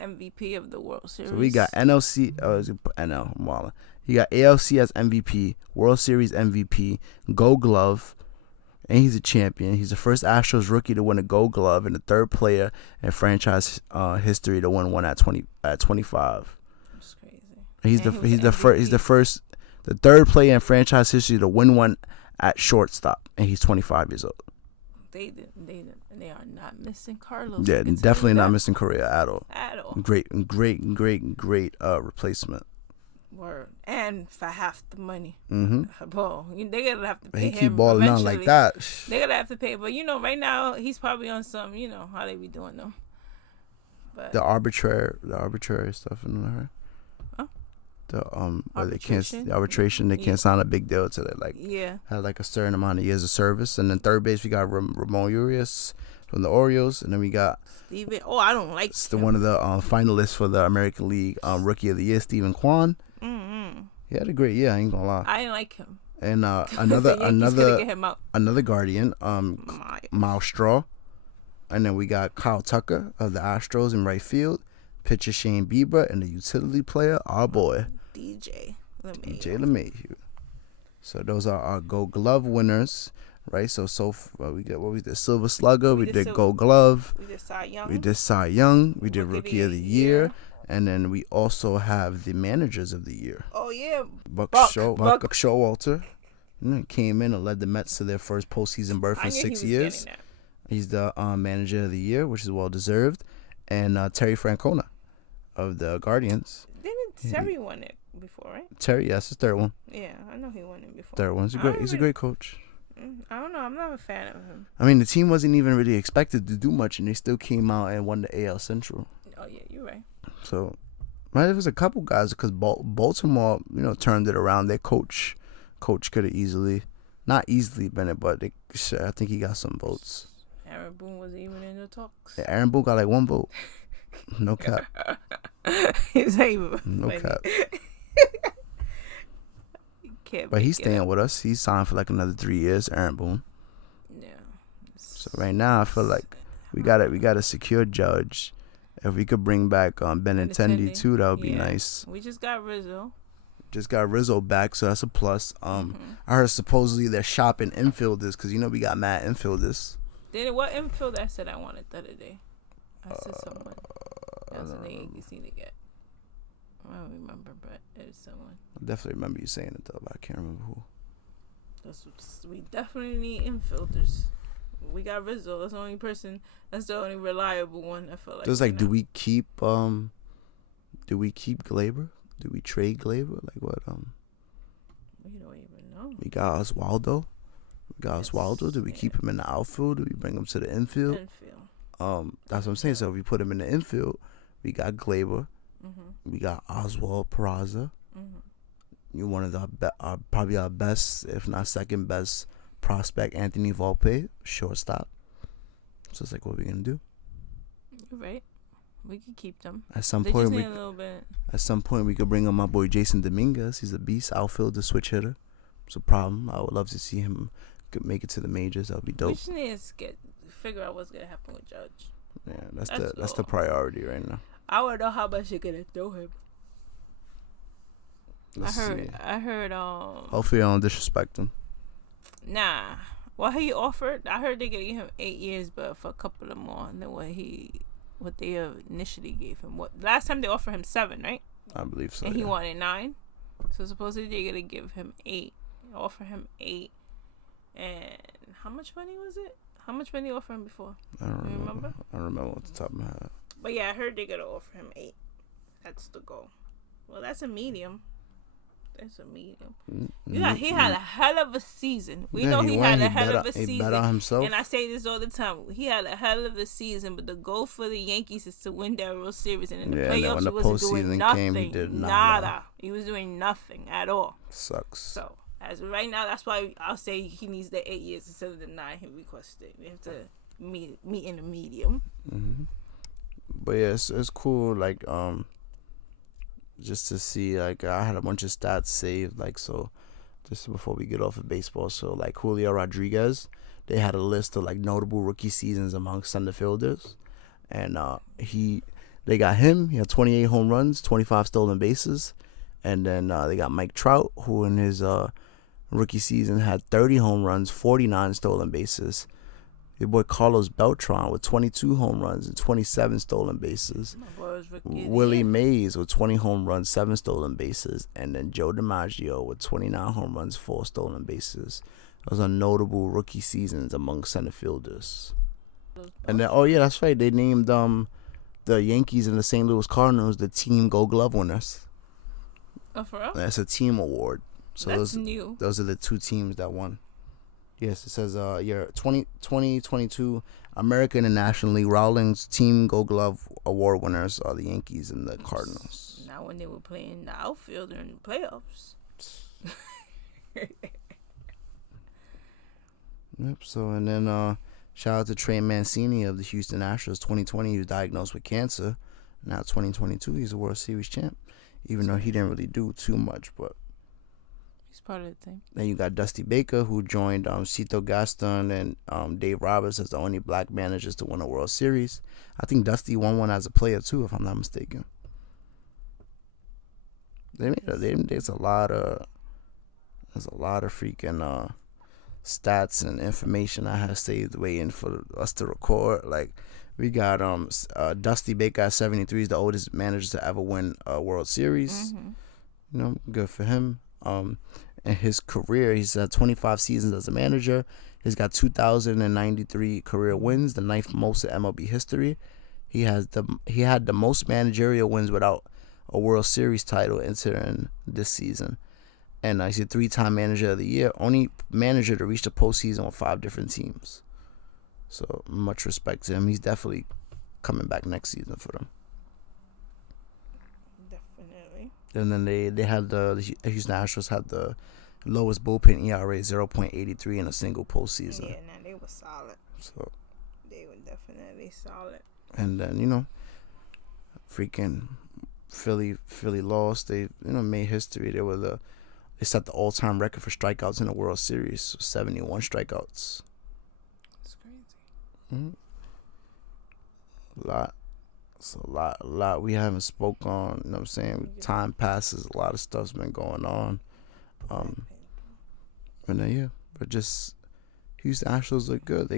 MVP of the World Series. So we got NL. I'm walling. He got ALC as MVP, World Series MVP, Gold Glove, and he's a champion. He's the first Astros rookie to win a Gold Glove and the third player in franchise history to win one at 25. That's crazy. He's the third player in franchise history to win one at shortstop, and he's 25 years old. They are not missing Carlos. Yeah, definitely not missing Correa at all. Great replacement. Word. And for half the money. Mm-hmm. Bro, they gotta have to pay him. He keep balling on like that. They gotta have to pay, but right now he's probably on some, how they be doing them. But the arbitrary stuff in there. Huh? The arbitration. They can't sign a big deal to that. Had a certain amount of years of service. And then third base we got Ramon Urias from the Orioles, and then we got Steven. Oh, I don't like him. One of the finalists for the American League Rookie of the Year, Stephen Kwan. Mm-hmm. He had a great year. I ain't gonna lie. I didn't like him. And another Guardian, Miles Straw, and then we got Kyle Tucker of the Astros in right field, pitcher Shane Bieber, and the utility player, our boy DJ LeMahieu. So those are our Gold Glove winners, right? So we did Silver Slugger, we did Gold Glove, we did Cy Young, we did Rookie of the Year. And then we also have the managers of the year. Oh, yeah. Buck Showalter came in and led the Mets to their first postseason berth in 6 years. He's the manager of the year, which is well deserved. And Terry Francona of the Guardians. Didn't Terry won it before, right? Terry, yes, his third one. Yeah, I know he won it before. Third one. He's a great coach. I don't know. I'm not a fan of him. I mean, the team wasn't even really expected to do much, and they still came out and won the AL Central. Oh, yeah, you're right. So, Right, there was a couple guys because Baltimore, turned it around. Their coach could have not easily been it, but I think he got some votes. Aaron Boone was even in the talks. Yeah, Aaron Boone got like 1 vote. No cap. No cap. But he's staying with us. He's signed for like another 3 years, Aaron Boone. Yeah. So right now, I feel like we got a secure judge. If we could bring back Benintendi too, that would be nice. We just got Rizzo. Back, so that's a plus. I heard supposedly they're shopping infielders because we got mad infielders. What infielder I said I wanted the other day? I said someone. That was the name you need to get. I don't remember, but it was someone. I definitely remember you saying it though, but I can't remember who. We definitely need infielders. We got Rizzo. That's the only person. That's the only reliable one. I feel like. Just like, do we keep Glaber? Do we trade Glaber? Like what? We don't even know. We got Oswaldo. Do we keep him in the outfield? Do we bring him to the infield? That's what I'm saying. So if we put him in the infield, we got Glaber. Mm-hmm. We got Oswald Peraza. Mm-hmm. You're one of probably our best, if not second best prospect, Anthony Volpe, shortstop. So it's like, what are we gonna do? You're right. We could keep them. At some point, we could bring on my boy Jason Dominguez. He's a beast, outfielder, switch hitter. It's a problem. I would love to see him make it to the majors. That would be dope. We just need to figure out what's gonna happen with Judge. Yeah, that's the priority right now. I want to know how much you're gonna throw him. I heard. Hopefully, I don't disrespect him. Nah. What he offered, I heard they gave him 8 years, but for a couple of more than what they initially gave him. Last time they offered him 7, right? I believe so. And he wanted 9. So supposedly they're gonna give him 8. Offer him 8. And how much money was it? How much money offered him before? I don't remember. I don't remember off the top of my head. But yeah, I heard they're gonna offer him 8. That's the goal. Well, that's a medium. Yeah, he had a hell of a season. We know he had a hell of a season. He bet on himself. And I say this all the time. He had a hell of a season, but the goal for the Yankees is to win that World Series. And in the playoffs, he wasn't doing nothing. He did nada. He was doing nothing at all. Sucks. So, as of right now, that's why I'll say he needs the 8 years instead of the 9 he requested. We have to meet in the medium. Mm-hmm. But yeah, it's cool. Like, just to see, like, I had a bunch of stats saved, like, so just before we get off of baseball. So, like, Julio Rodriguez, they had a list of, like, notable rookie seasons among center fielders. And they got him. He had 28 home runs, 25 stolen bases. And then they got Mike Trout, who in his rookie season had 30 home runs, 49 stolen bases. Your boy Carlos Beltran with 22 home runs and 27 stolen bases. Willie Mays with 20 home runs, 7 stolen bases. And then Joe DiMaggio with 29 home runs, 4 stolen bases. Those are notable rookie seasons among center fielders. And then, that's right. They named the Yankees and the St. Louis Cardinals the Team Gold Glove winners. Oh, for real? That's a team award. So that's new. Those are the 2 teams that won. Yes, it says your 2022 American and National League Rawlings Team Gold Glove Award winners are the Yankees and the Cardinals. Now when they were playing the outfielder in the playoffs. Yep. So and then shout out to Trey Mancini of the Houston Astros. 2020 he was diagnosed with cancer. Now 2022 he's a World Series champ. Even though he didn't really do too much, but he's part of the team. Then you got Dusty Baker, who joined Cito Gaston and Dave Roberts as the only black managers to win a World Series. I think Dusty won one as a player too, if I'm not mistaken. There's a lot of freaking stats and information I have saved waiting for us to record. Like we got Dusty Baker at 73 is the oldest manager to ever win a World Series. Mm-hmm. Good for him. In his career, he's had 25 seasons as a manager. He's got 2,093 career wins, the 9th most in MLB history. He had the most managerial wins without a World Series title entering this season. And he's a 3-time manager of the year, only manager to reach the postseason with 5 different teams. So much respect to him. He's definitely coming back next season for them. And then they had the Houston Astros had the lowest bullpen ERA, 0.83 in a single postseason. Yeah, they were solid. So they were definitely solid. And then freaking Philly lost. They made history. They set the all-time record for strikeouts in the World Series, 71 strikeouts. That's crazy. Mm-hmm. A lot we haven't spoke on. You know what I'm saying? Time passes. A lot of stuff's been going on. But just Houston Astros look good.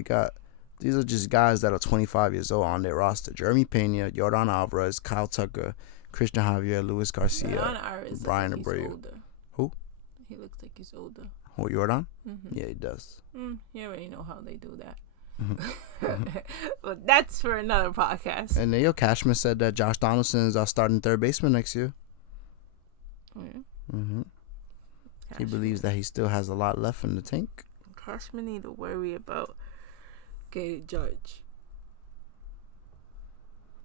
These are just guys that are 25 years old on their roster. Jeremy Pena, Yordan Alvarez, Kyle Tucker, Christian Javier, Luis Garcia, Brian Abreu. Who? He looks like he's older. Who, Yordan? Mm-hmm. Yeah, he does. You already know how they do that. But that's for another podcast. And Cashman said that Josh Donaldson is our starting third baseman next year. He believes that he still has a lot left in the tank. Cashman need to worry about getting Judge.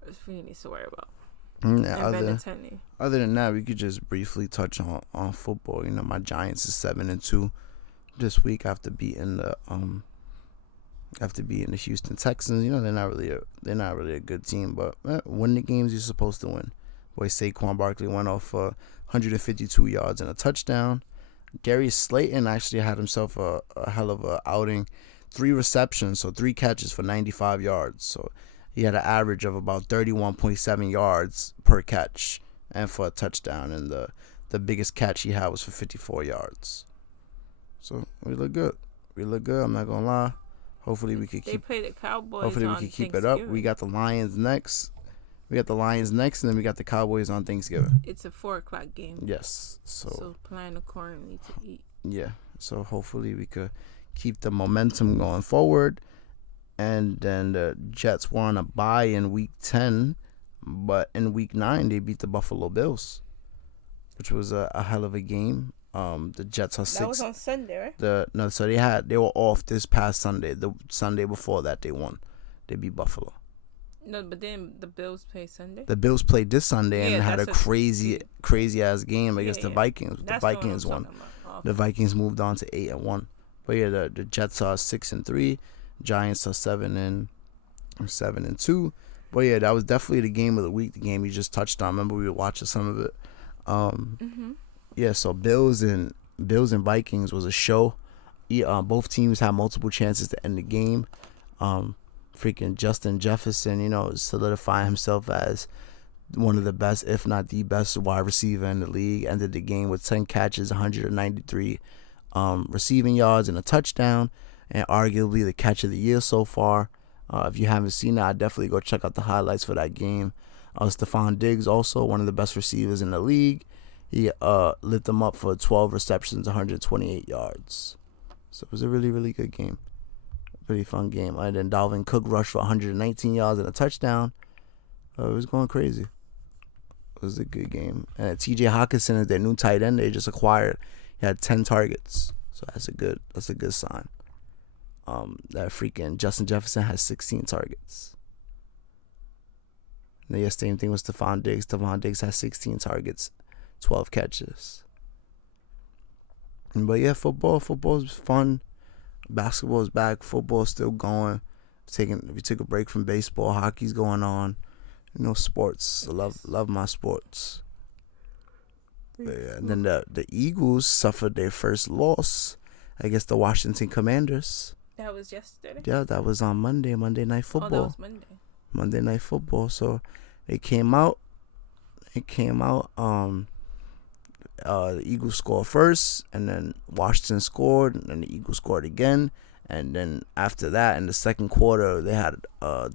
That's what he needs to worry about. Other than that, we could just briefly touch on football. My Giants is 7-2 this week after beating the Houston Texans. They're not really a good team, but win the games you're supposed to win. Boy, Saquon Barkley went off 152 yards and a touchdown. Darius Slayton actually had himself a hell of a outing. 3 receptions, so 3 catches for 95 yards. So he had an average of about 31.7 yards per catch and for a touchdown. And the biggest catch he had was for 54 yards. So we look good. I'm not gonna lie. Hopefully we could keep. They play the Cowboys. Hopefully we can keep it up. We got the Lions next. And then we got the Cowboys on Thanksgiving. It's a 4:00 game. Yes. So plan accordingly to eat. Yeah. So hopefully we could keep the momentum going forward. And then the Jets were on a bye in Week 10, but in Week 9 they beat the Buffalo Bills, which was a hell of a game. The Jets are 6. That was on Sunday, right? So they were off this past Sunday. The Sunday before that they won. They beat Buffalo. No, but then the Bills play Sunday. The Bills played this Sunday and had a crazy ass game against the Vikings. The Vikings won. The Vikings moved on to 8-1. But yeah, the Jets are 6-3. Giants are 7-2. But yeah, that was definitely the game of the week. The game you just touched on. Remember we were watching some of it. Yeah, so Bills and Vikings was a show. Both teams had multiple chances to end the game. Freaking Justin Jefferson, solidifying himself as one of the best, if not the best, wide receiver in the league. Ended the game with 10 catches, 193 receiving yards, and a touchdown, and arguably the catch of the year so far. If you haven't seen that, I'd definitely go check out the highlights for that game. Stephon Diggs, also one of the best receivers in the league. He lit them up for 12 receptions, 128 yards. So it was a really, really good game. Pretty fun game. And then Dalvin Cook rushed for 119 yards and a touchdown. It was going crazy. It was a good game. And T.J. Hawkinson is their new tight end they just acquired. He had 10 targets. So that's a good sign. That freaking Justin Jefferson has 16 targets. And the same thing with Stephon Diggs. Stephon Diggs has 16 targets, 12 catches. But yeah, football's fun. Basketball is back. Football is still going. We took a break from baseball. Hockey's going on. Sports. I love my sports. But yeah, and then the Eagles suffered their first loss against the Washington Commanders. That was yesterday? Yeah, that was on Monday Night Football. Oh, that was Monday. Monday Night Football. So they came out. The Eagles scored first, and then Washington scored, and then the Eagles scored again. And then after that, in the second quarter, they had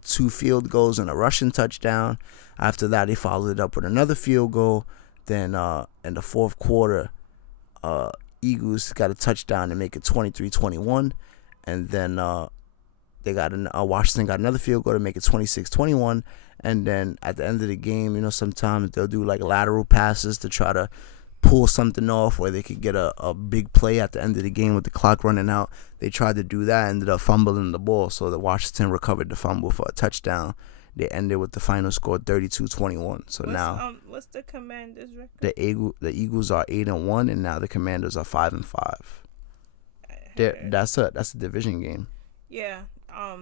2 field goals and a rushing touchdown. After that, they followed it up with another field goal. Then in the fourth quarter, Eagles got a touchdown to make it 23-21. And then Washington got another field goal to make it 26-21. And then at the end of the game, sometimes they'll do like lateral passes to try to pull something off where they could get a big play at the end of the game with the clock running out. They tried to do that, ended up fumbling the ball, so the Washington recovered the fumble for a touchdown. They ended with the final score 32-21. So now, what's the Commanders' record? The Eagles are 8-1, and now the Commanders are 5-5. That's a division game. Yeah.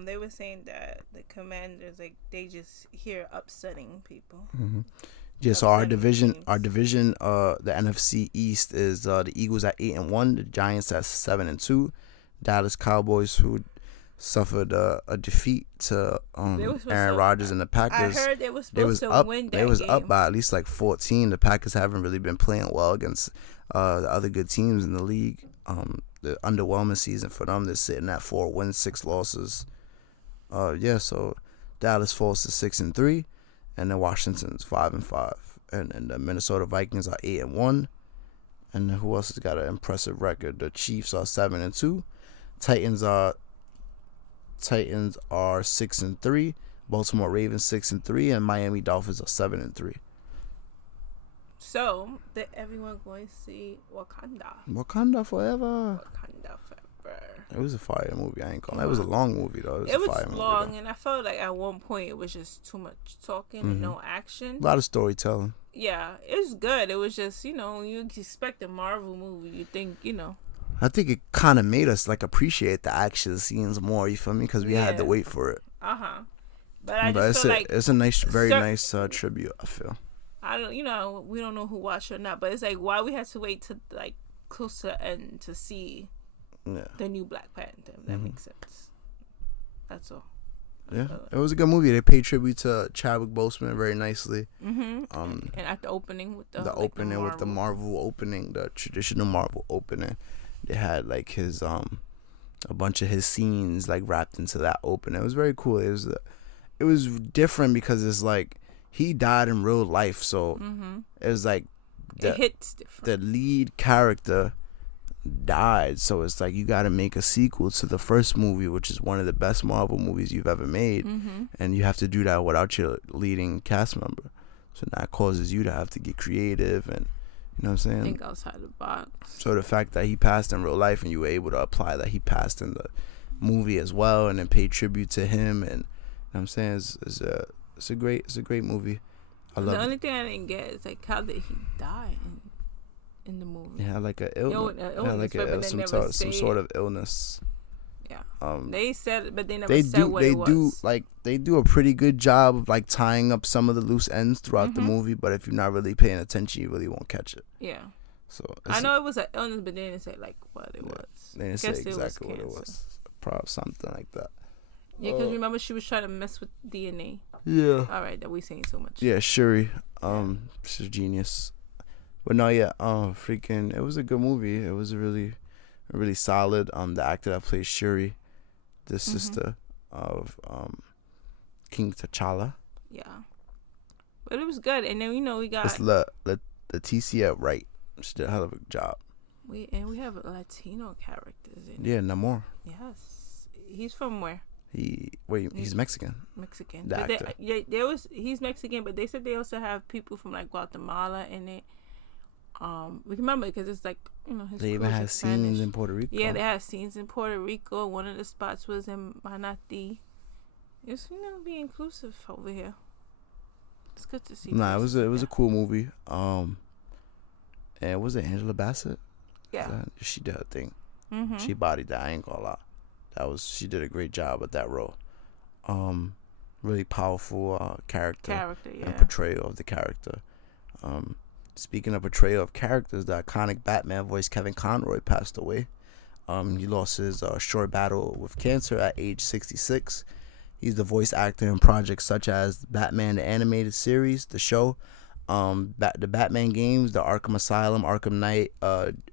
They were saying that the Commanders, like, they just here upsetting people. Mm-hmm. Yeah, so our division, the NFC East is the Eagles at 8-1, the Giants at 7-2, Dallas Cowboys, who suffered a defeat to Aaron Rodgers and the Packers. I heard they were supposed to win that game. They was up by at least like 14. The Packers haven't really been playing well against the other good teams in the league. The underwhelming season for them. They're sitting at 4 wins, 6 losses. So Dallas falls to 6-3, and then Washington's 5-5, and the Minnesota Vikings are 8-1, and who else has got an impressive record? The Chiefs are 7-2, Titans are 6-3, Baltimore Ravens 6-3, and Miami Dolphins are 7-3. So, did everyone going to see Wakanda? Wakanda forever. Wakanda forever. It was a fire movie. I ain't calling it. It was a long movie, though. It was long, and I felt like at one point it was just too much talking and no action. A lot of storytelling. Yeah, it was good. It was just, you expect a Marvel movie. You think, I think it kind of made us, like, appreciate the action scenes more, you feel me? Because we had to wait for it. Uh-huh. But I just feel like... It's a nice, very nice tribute, I feel. I don't, we don't know who watched it or not, but it's like, why we had to wait to, like, close to the end to see the new Black Panther, if that makes sense. That's all. Yeah, it was a good movie. They paid tribute to Chadwick Boseman very nicely. And at the opening with the Marvel opening, the traditional Marvel opening, they had like his a bunch of his scenes like wrapped into that opening. It was very cool. It was different because it's like he died in real life, so it was like it hits different. The lead character died, so it's like you got to make a sequel to the first movie, which is one of the best Marvel movies you've ever made, and you have to do that without your leading cast member. So that causes you to have to get creative and, you know what I'm saying, think outside the box. So the fact that he passed in real life and you were able to apply that he passed in the movie as well, and then pay tribute to him, and, you know what I'm saying, it's a great movie. I love the only thing I didn't get is like, how did he die in the movie? Yeah, like an illness. Some sort of illness. Yeah. They said, but they never said what it was. They do a pretty good job of like tying up some of the loose ends throughout the movie, but if you're not really paying attention, you really won't catch it. Yeah. So I know it was an illness, but they didn't say like what it was. They didn't say exactly what it was. Probably something like that. Yeah, because remember she was trying to mess with DNA. Yeah. All right, that we saying so much. Yeah, Shuri. She's a genius. But no, yeah, freaking, it was a good movie. It was really solid. The actor that plays Shuri, the sister of King T'Challa. Yeah. But it was good. And then, we got... It's Leticia Wright. She did a hell of a job. We have Latino characters in it. Yeah, Namor. Yes. He's from where? He's Mexican. Mexican. The actor. He's Mexican, but they said they also have people from like Guatemala in it. We remember because it's like, his they even had scenes in Puerto Rico. Yeah, they had scenes in Puerto Rico. One of the spots was in Manatí. It's be inclusive over here. It's good to see. Nah, it was a cool movie. And was it Angela Bassett? Yeah, she did her thing. She bodied that. I ain't gonna lie. She did a great job with that role. Really powerful character and portrayal of the character. Speaking of portrayal of characters, the iconic Batman voice Kevin Conroy passed away. He lost his short battle with cancer at age 66. He's the voice actor in projects such as Batman the Animated Series, the show, the Batman games, the Arkham Asylum, Arkham Knight,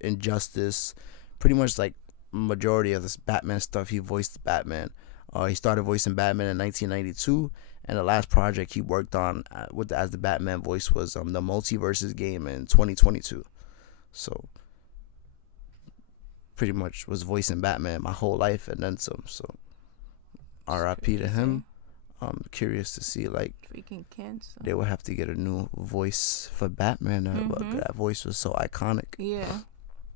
Injustice, pretty much like majority of this Batman stuff. He voiced Batman. He started voicing Batman in 1992, and the last project he worked on as the Batman voice was the Multiverses game in 2022. So pretty much was voicing Batman my whole life and then some. So R.I.P. to him. I'm curious to see like freaking cancer. They will have to get a new voice for Batman. That voice was so iconic. Yeah.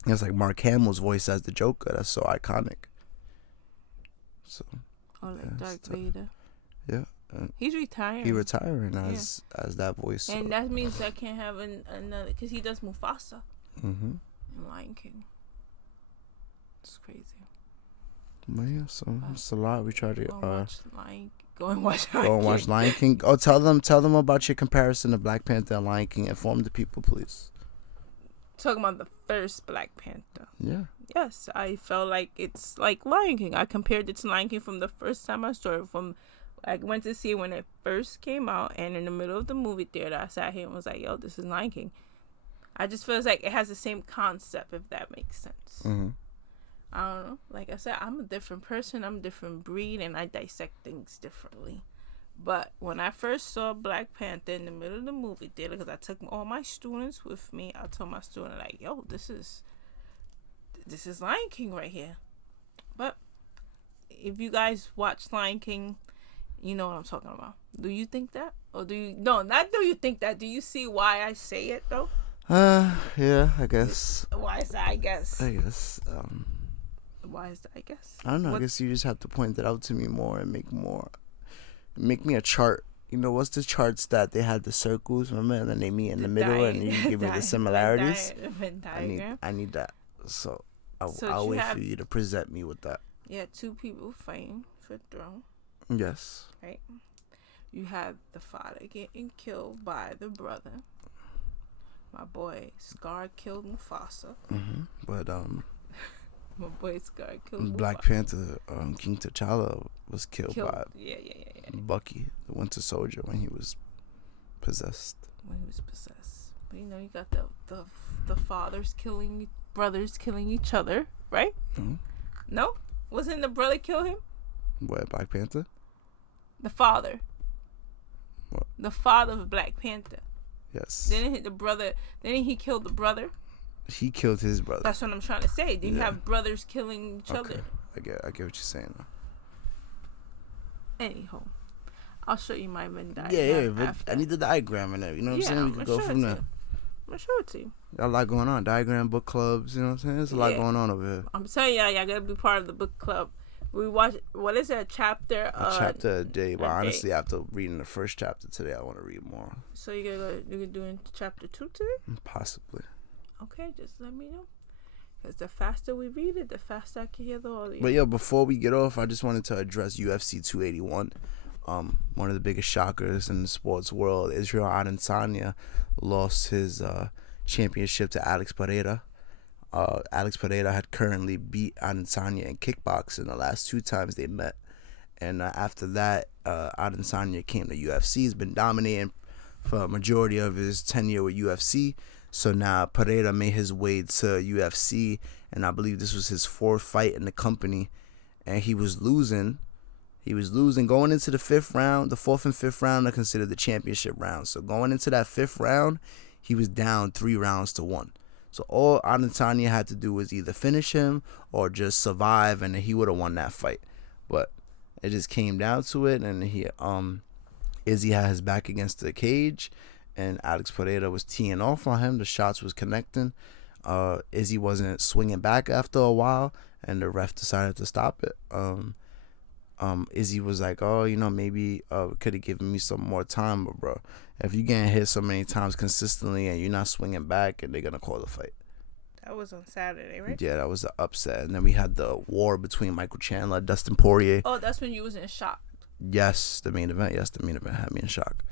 It's like Mark Hamill's voice as the Joker. That's so iconic. So. Or like Darth Vader. Yeah. He's retiring. He retiring as that voice. And that means I can't have another, because he does Mufasa. Mm-hmm. And Lion King. It's crazy. But yeah, so it's a lot. We try to go and watch Lion King. Oh, tell them about your comparison to Black Panther and Lion King. Inform the people, please. Talking about the first Black Panther. Yeah. Yes, I felt like it's like Lion King. I compared it to Lion King from the first time I saw it. I went to see it when it first came out, and in the middle of the movie theater, I sat here and was like, "Yo, this is Lion King." I just feel like it has the same concept, if that makes sense. Mm-hmm. I don't know. Like I said, I'm a different person. I'm a different breed, and I dissect things differently. But when I first saw Black Panther in the middle of the movie theater, because I took all my students with me, I told my student, like, yo, this is Lion King right here. But if you guys watch Lion King, you know what I'm talking about. Do you think that? Or do you... No, not do you think that. Do you see why I say it, though? Yeah, I guess. Why is that, I guess? I guess, Why is that, I guess? I don't know. I guess you just have to point that out to me more and make me a chart. You know, what's the charts that they had the circles, remember? And then they meet in the middle and you give me the similarities. I need that. So I'll wait for you to present me with that. Yeah, two people fighting for the throne. Yes. Right. You have the father getting killed by the brother. My boy Scar killed Mufasa. Mm-hmm. But my boy Scar killed Black Panther, King T'Challa was killed by yeah. Bucky, the Winter Soldier, when he was possessed. But you know, you got the fathers killing brothers killing each other, right? Mm-hmm. No? Wasn't the brother kill him? What, Black Panther? The father. What? The father of Black Panther. Yes. Didn't he kill the brother? He killed his brother. That's what I'm trying to say. Do you have brothers killing each other? I get what you're saying now. Anyhow, I'll show you my Venn diagram. Yeah, but I need the diagram and that. You know what I'm saying? We could go from there. I'm gonna show it to you. Got a lot going on. Diagram, book clubs, you know what I'm saying? There's a lot going on over here. I'm telling y'all gotta be part of the book club. We watch, what is it, a chapter a day. But honestly, after reading the first chapter today, I want to read more. So you're doing chapter 2 today? Possibly. Okay, just let me know. Because the faster we read it, the faster I can hear the audio. But before we get off, I just wanted to address UFC 281. One of the biggest shockers in the sports world, Israel Adesanya lost his championship to Alex Pereira. Alex Pereira had currently beat Adesanya in kickboxing the last 2 times they met. And after that, Adesanya came to UFC. He's been dominating for a majority of his tenure with UFC. So now Pereira made his way to UFC, and I believe this was his 4th fight in the company, and he was losing. Going into the 5th round. The 4th and 5th round are considered the championship round. So going into that 5th round, he was down 3 rounds to 1. So all Adesanya had to do was either finish him or just survive, and he would have won that fight. But it just came down to it, and Izzy had his back against the cage, and Alex Pereira was teeing off on him. The shots was connecting. Izzy wasn't swinging back after a while, and the ref decided to stop it. Izzy was like, maybe could have given me some more time. But, bro, if you getting hit so many times consistently and you're not swinging back, and they're going to call the fight. That was on Saturday, right? Yeah, that was the upset. And then we had the war between Michael Chandler and Dustin Poirier. Oh, that's when you was in shock. Yes, the main event. The main event had me in shock.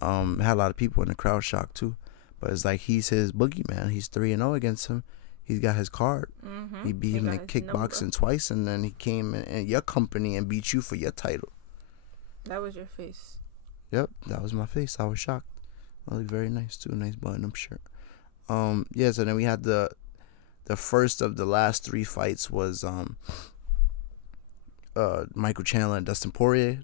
Had a lot of people in the crowd shocked too. But it's like he's his boogeyman. He's 3-0 against him. He's got his card. Mm-hmm. He beat him in kickboxing twice, and then he came in your company and beat you for your title. That was your face. Yep, that was my face. I was shocked. I looked very nice too. Nice button-up shirt. So then we had the first of the last 3 fights was Michael Chandler and Dustin Poirier.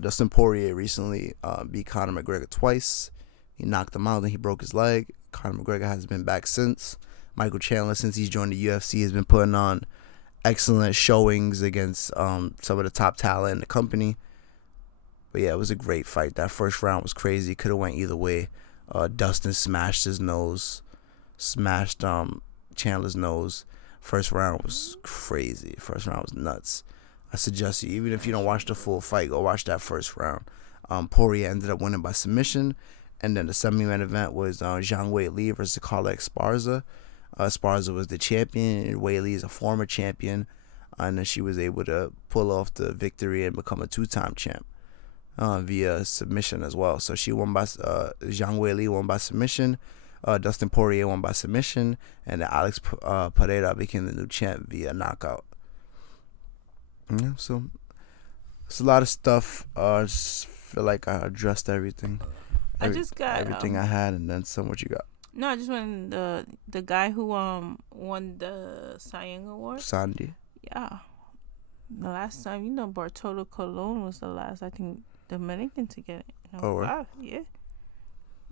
Dustin Poirier recently beat Conor McGregor twice. He knocked him out and he broke his leg. Conor McGregor has been back since. Michael Chandler, since he's joined the UFC, has been putting on excellent showings against some of the top talent in the company. But yeah, it was a great fight. That first round was crazy. Could have went either way. Dustin smashed his nose. Smashed Chandler's nose. First round was crazy. First round was nuts. I suggest you, even if you don't watch the full fight, go watch that first round. Poirier ended up winning by submission. And then the semi-main event was Zhang Weili versus Carla Esparza. Esparza was the champion, and Weili is a former champion. And then she was able to pull off the victory and become a 2-time champ via submission as well. So she won by Zhang Weili won by submission. Dustin Poirier won by submission, and Alex Pereira became the new champ via knockout. Yeah, so it's a lot of stuff. I just feel like I addressed everything. I just got everything I had, and then some. What you got? No, I just won the guy who won the Cy Young Award. Sandy. Yeah, the last time Bartolo Colon was the last, I think, Dominican to get it. Oh, right. Yeah.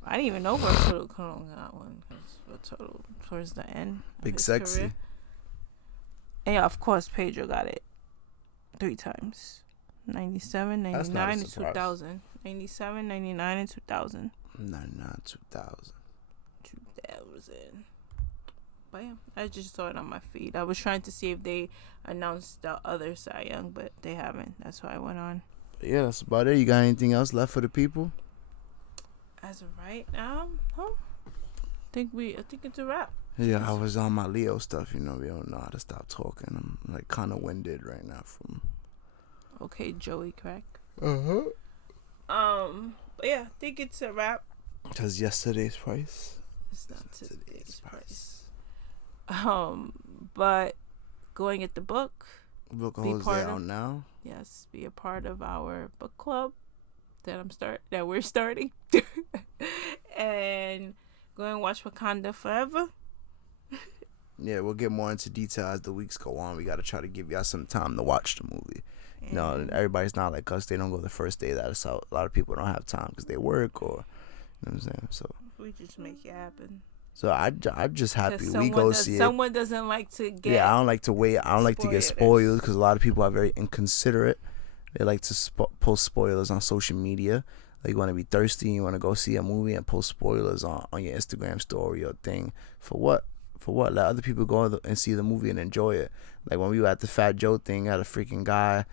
I didn't even know Bartolo Colon got one because Bartolo towards the end. Big sexy. Career. And yeah, of course, Pedro got it 3 times. 97, 99, and 2000. 97, 99, and 2000. 99, 2000. But yeah, I just saw it on my feed. I was trying to see if they announced the other Cy Young, but they haven't. That's why I went on. Yeah, that's about it. You got anything else left for the people? As of right now, I think it's a wrap. Yeah, I was on my Leo stuff. We don't know how to stop talking. I'm like kind of winded right now from. Okay, Joey Crack. But yeah, I think it's a wrap. Because yesterday's price. It's not today's price. But going at the book. Book Jose out now. Yes, be a part of our book club that we're starting, and go and watch Wakanda Forever. Yeah, we'll get more into detail as the weeks go on. We got to try to give y'all some time to watch the movie. Everybody's not like us. They don't go the first day that it's out. A lot of people don't have time because they work or, you know what I'm saying? So we just make it happen. So I'm just happy we go see it. Someone doesn't like to get. Yeah, I don't like to wait. I don't like to get spoiled because a lot of people are very inconsiderate. They like to post spoilers on social media. Like, you want to be thirsty, you want to go see a movie and post spoilers on your Instagram story or thing. For what? Let other people go and see the movie and enjoy it. Like when we were at the Fat Joe thing, had a freaking guy,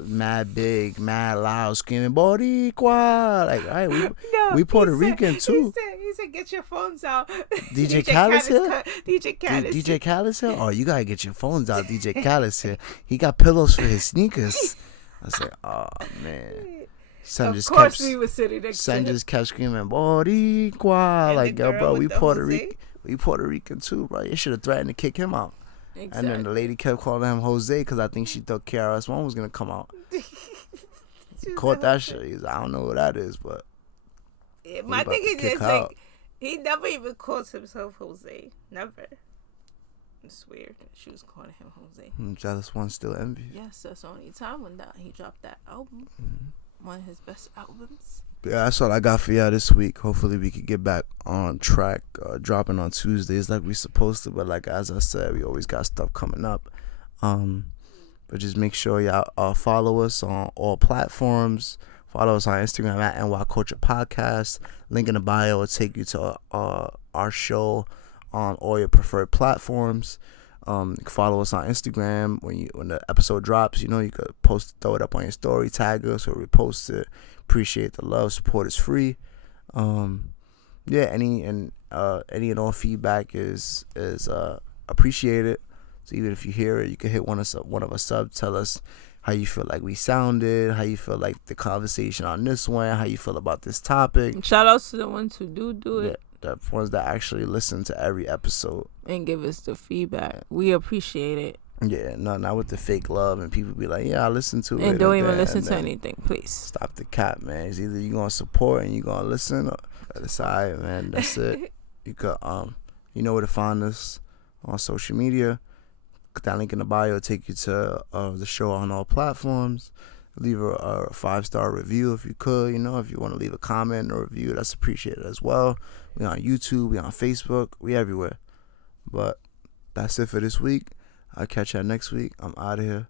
mad big, mad loud, screaming Boricua. Like, all right, we Puerto Rican too. He said, get your phones out. DJ Khaled's here? DJ Khaled's here? Oh, you gotta get your phones out. DJ Khaled's here. He got pillows for his sneakers. I was like, oh man. Son just kept screaming Boricua. Like, yo, bro, we Puerto Rican too, bro. You should have threatened to kick him out. Exactly. And then the lady kept calling him Jose because I think she thought KRS-One was gonna come out. Caught that shit. He's like, I don't know what that is, but my thing is just like he never even calls himself Jose. Never. It's weird that she was calling him Jose. Jealous One Still Envy. Yes, that's the only time when he dropped that album. Mm-hmm. One of his best albums. Yeah, that's all I got for y'all this week. Hopefully we can get back on track, dropping on Tuesdays like we supposed to. But like as I said, we always got stuff coming up. But just make sure y'all follow us on all platforms. Follow us on Instagram at NY Culture Podcast. Link in the bio will take you to our show on all your preferred platforms. You can follow us on Instagram. When the episode drops, you could throw it up on your story, tag us or repost it. Appreciate the love. Support is free. Any and all feedback is appreciated. So even if you hear it, you can hit one of us up. Tell us how you feel like we sounded, how you feel like the conversation on this one, how you feel about this topic. Shout outs to the ones who do it. The ones that actually listen to every episode and give us the feedback. We appreciate it. Yeah, not with the fake love and people be like, yeah, I listen to it. And don't even listen to anything, please. Stop the cap, man. It's either you gonna support and you gonna listen or decide, man. That's it. You could you know where to find us on social media. That link in the bio will take you to the show on all platforms. Leave a 5-star review if you could. If you want to leave a comment or review, that's appreciated as well. We on YouTube, we on Facebook, we everywhere. But that's it for this week. I'll catch y'all next week. I'm out of here.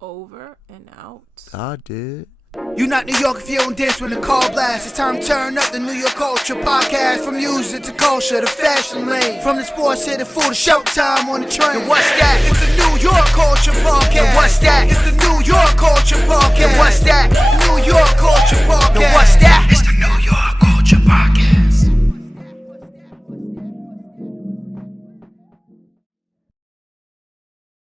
Over and out. I did. You not New York if you don't dance when the call blast. It's time to turn up the New York Culture Podcast. From music to culture, the fashion lane. From the sports to the food, to showtime on the train. And what's that? It's the New York Culture Podcast. And what's that? It's the New York Culture Podcast. And what's that?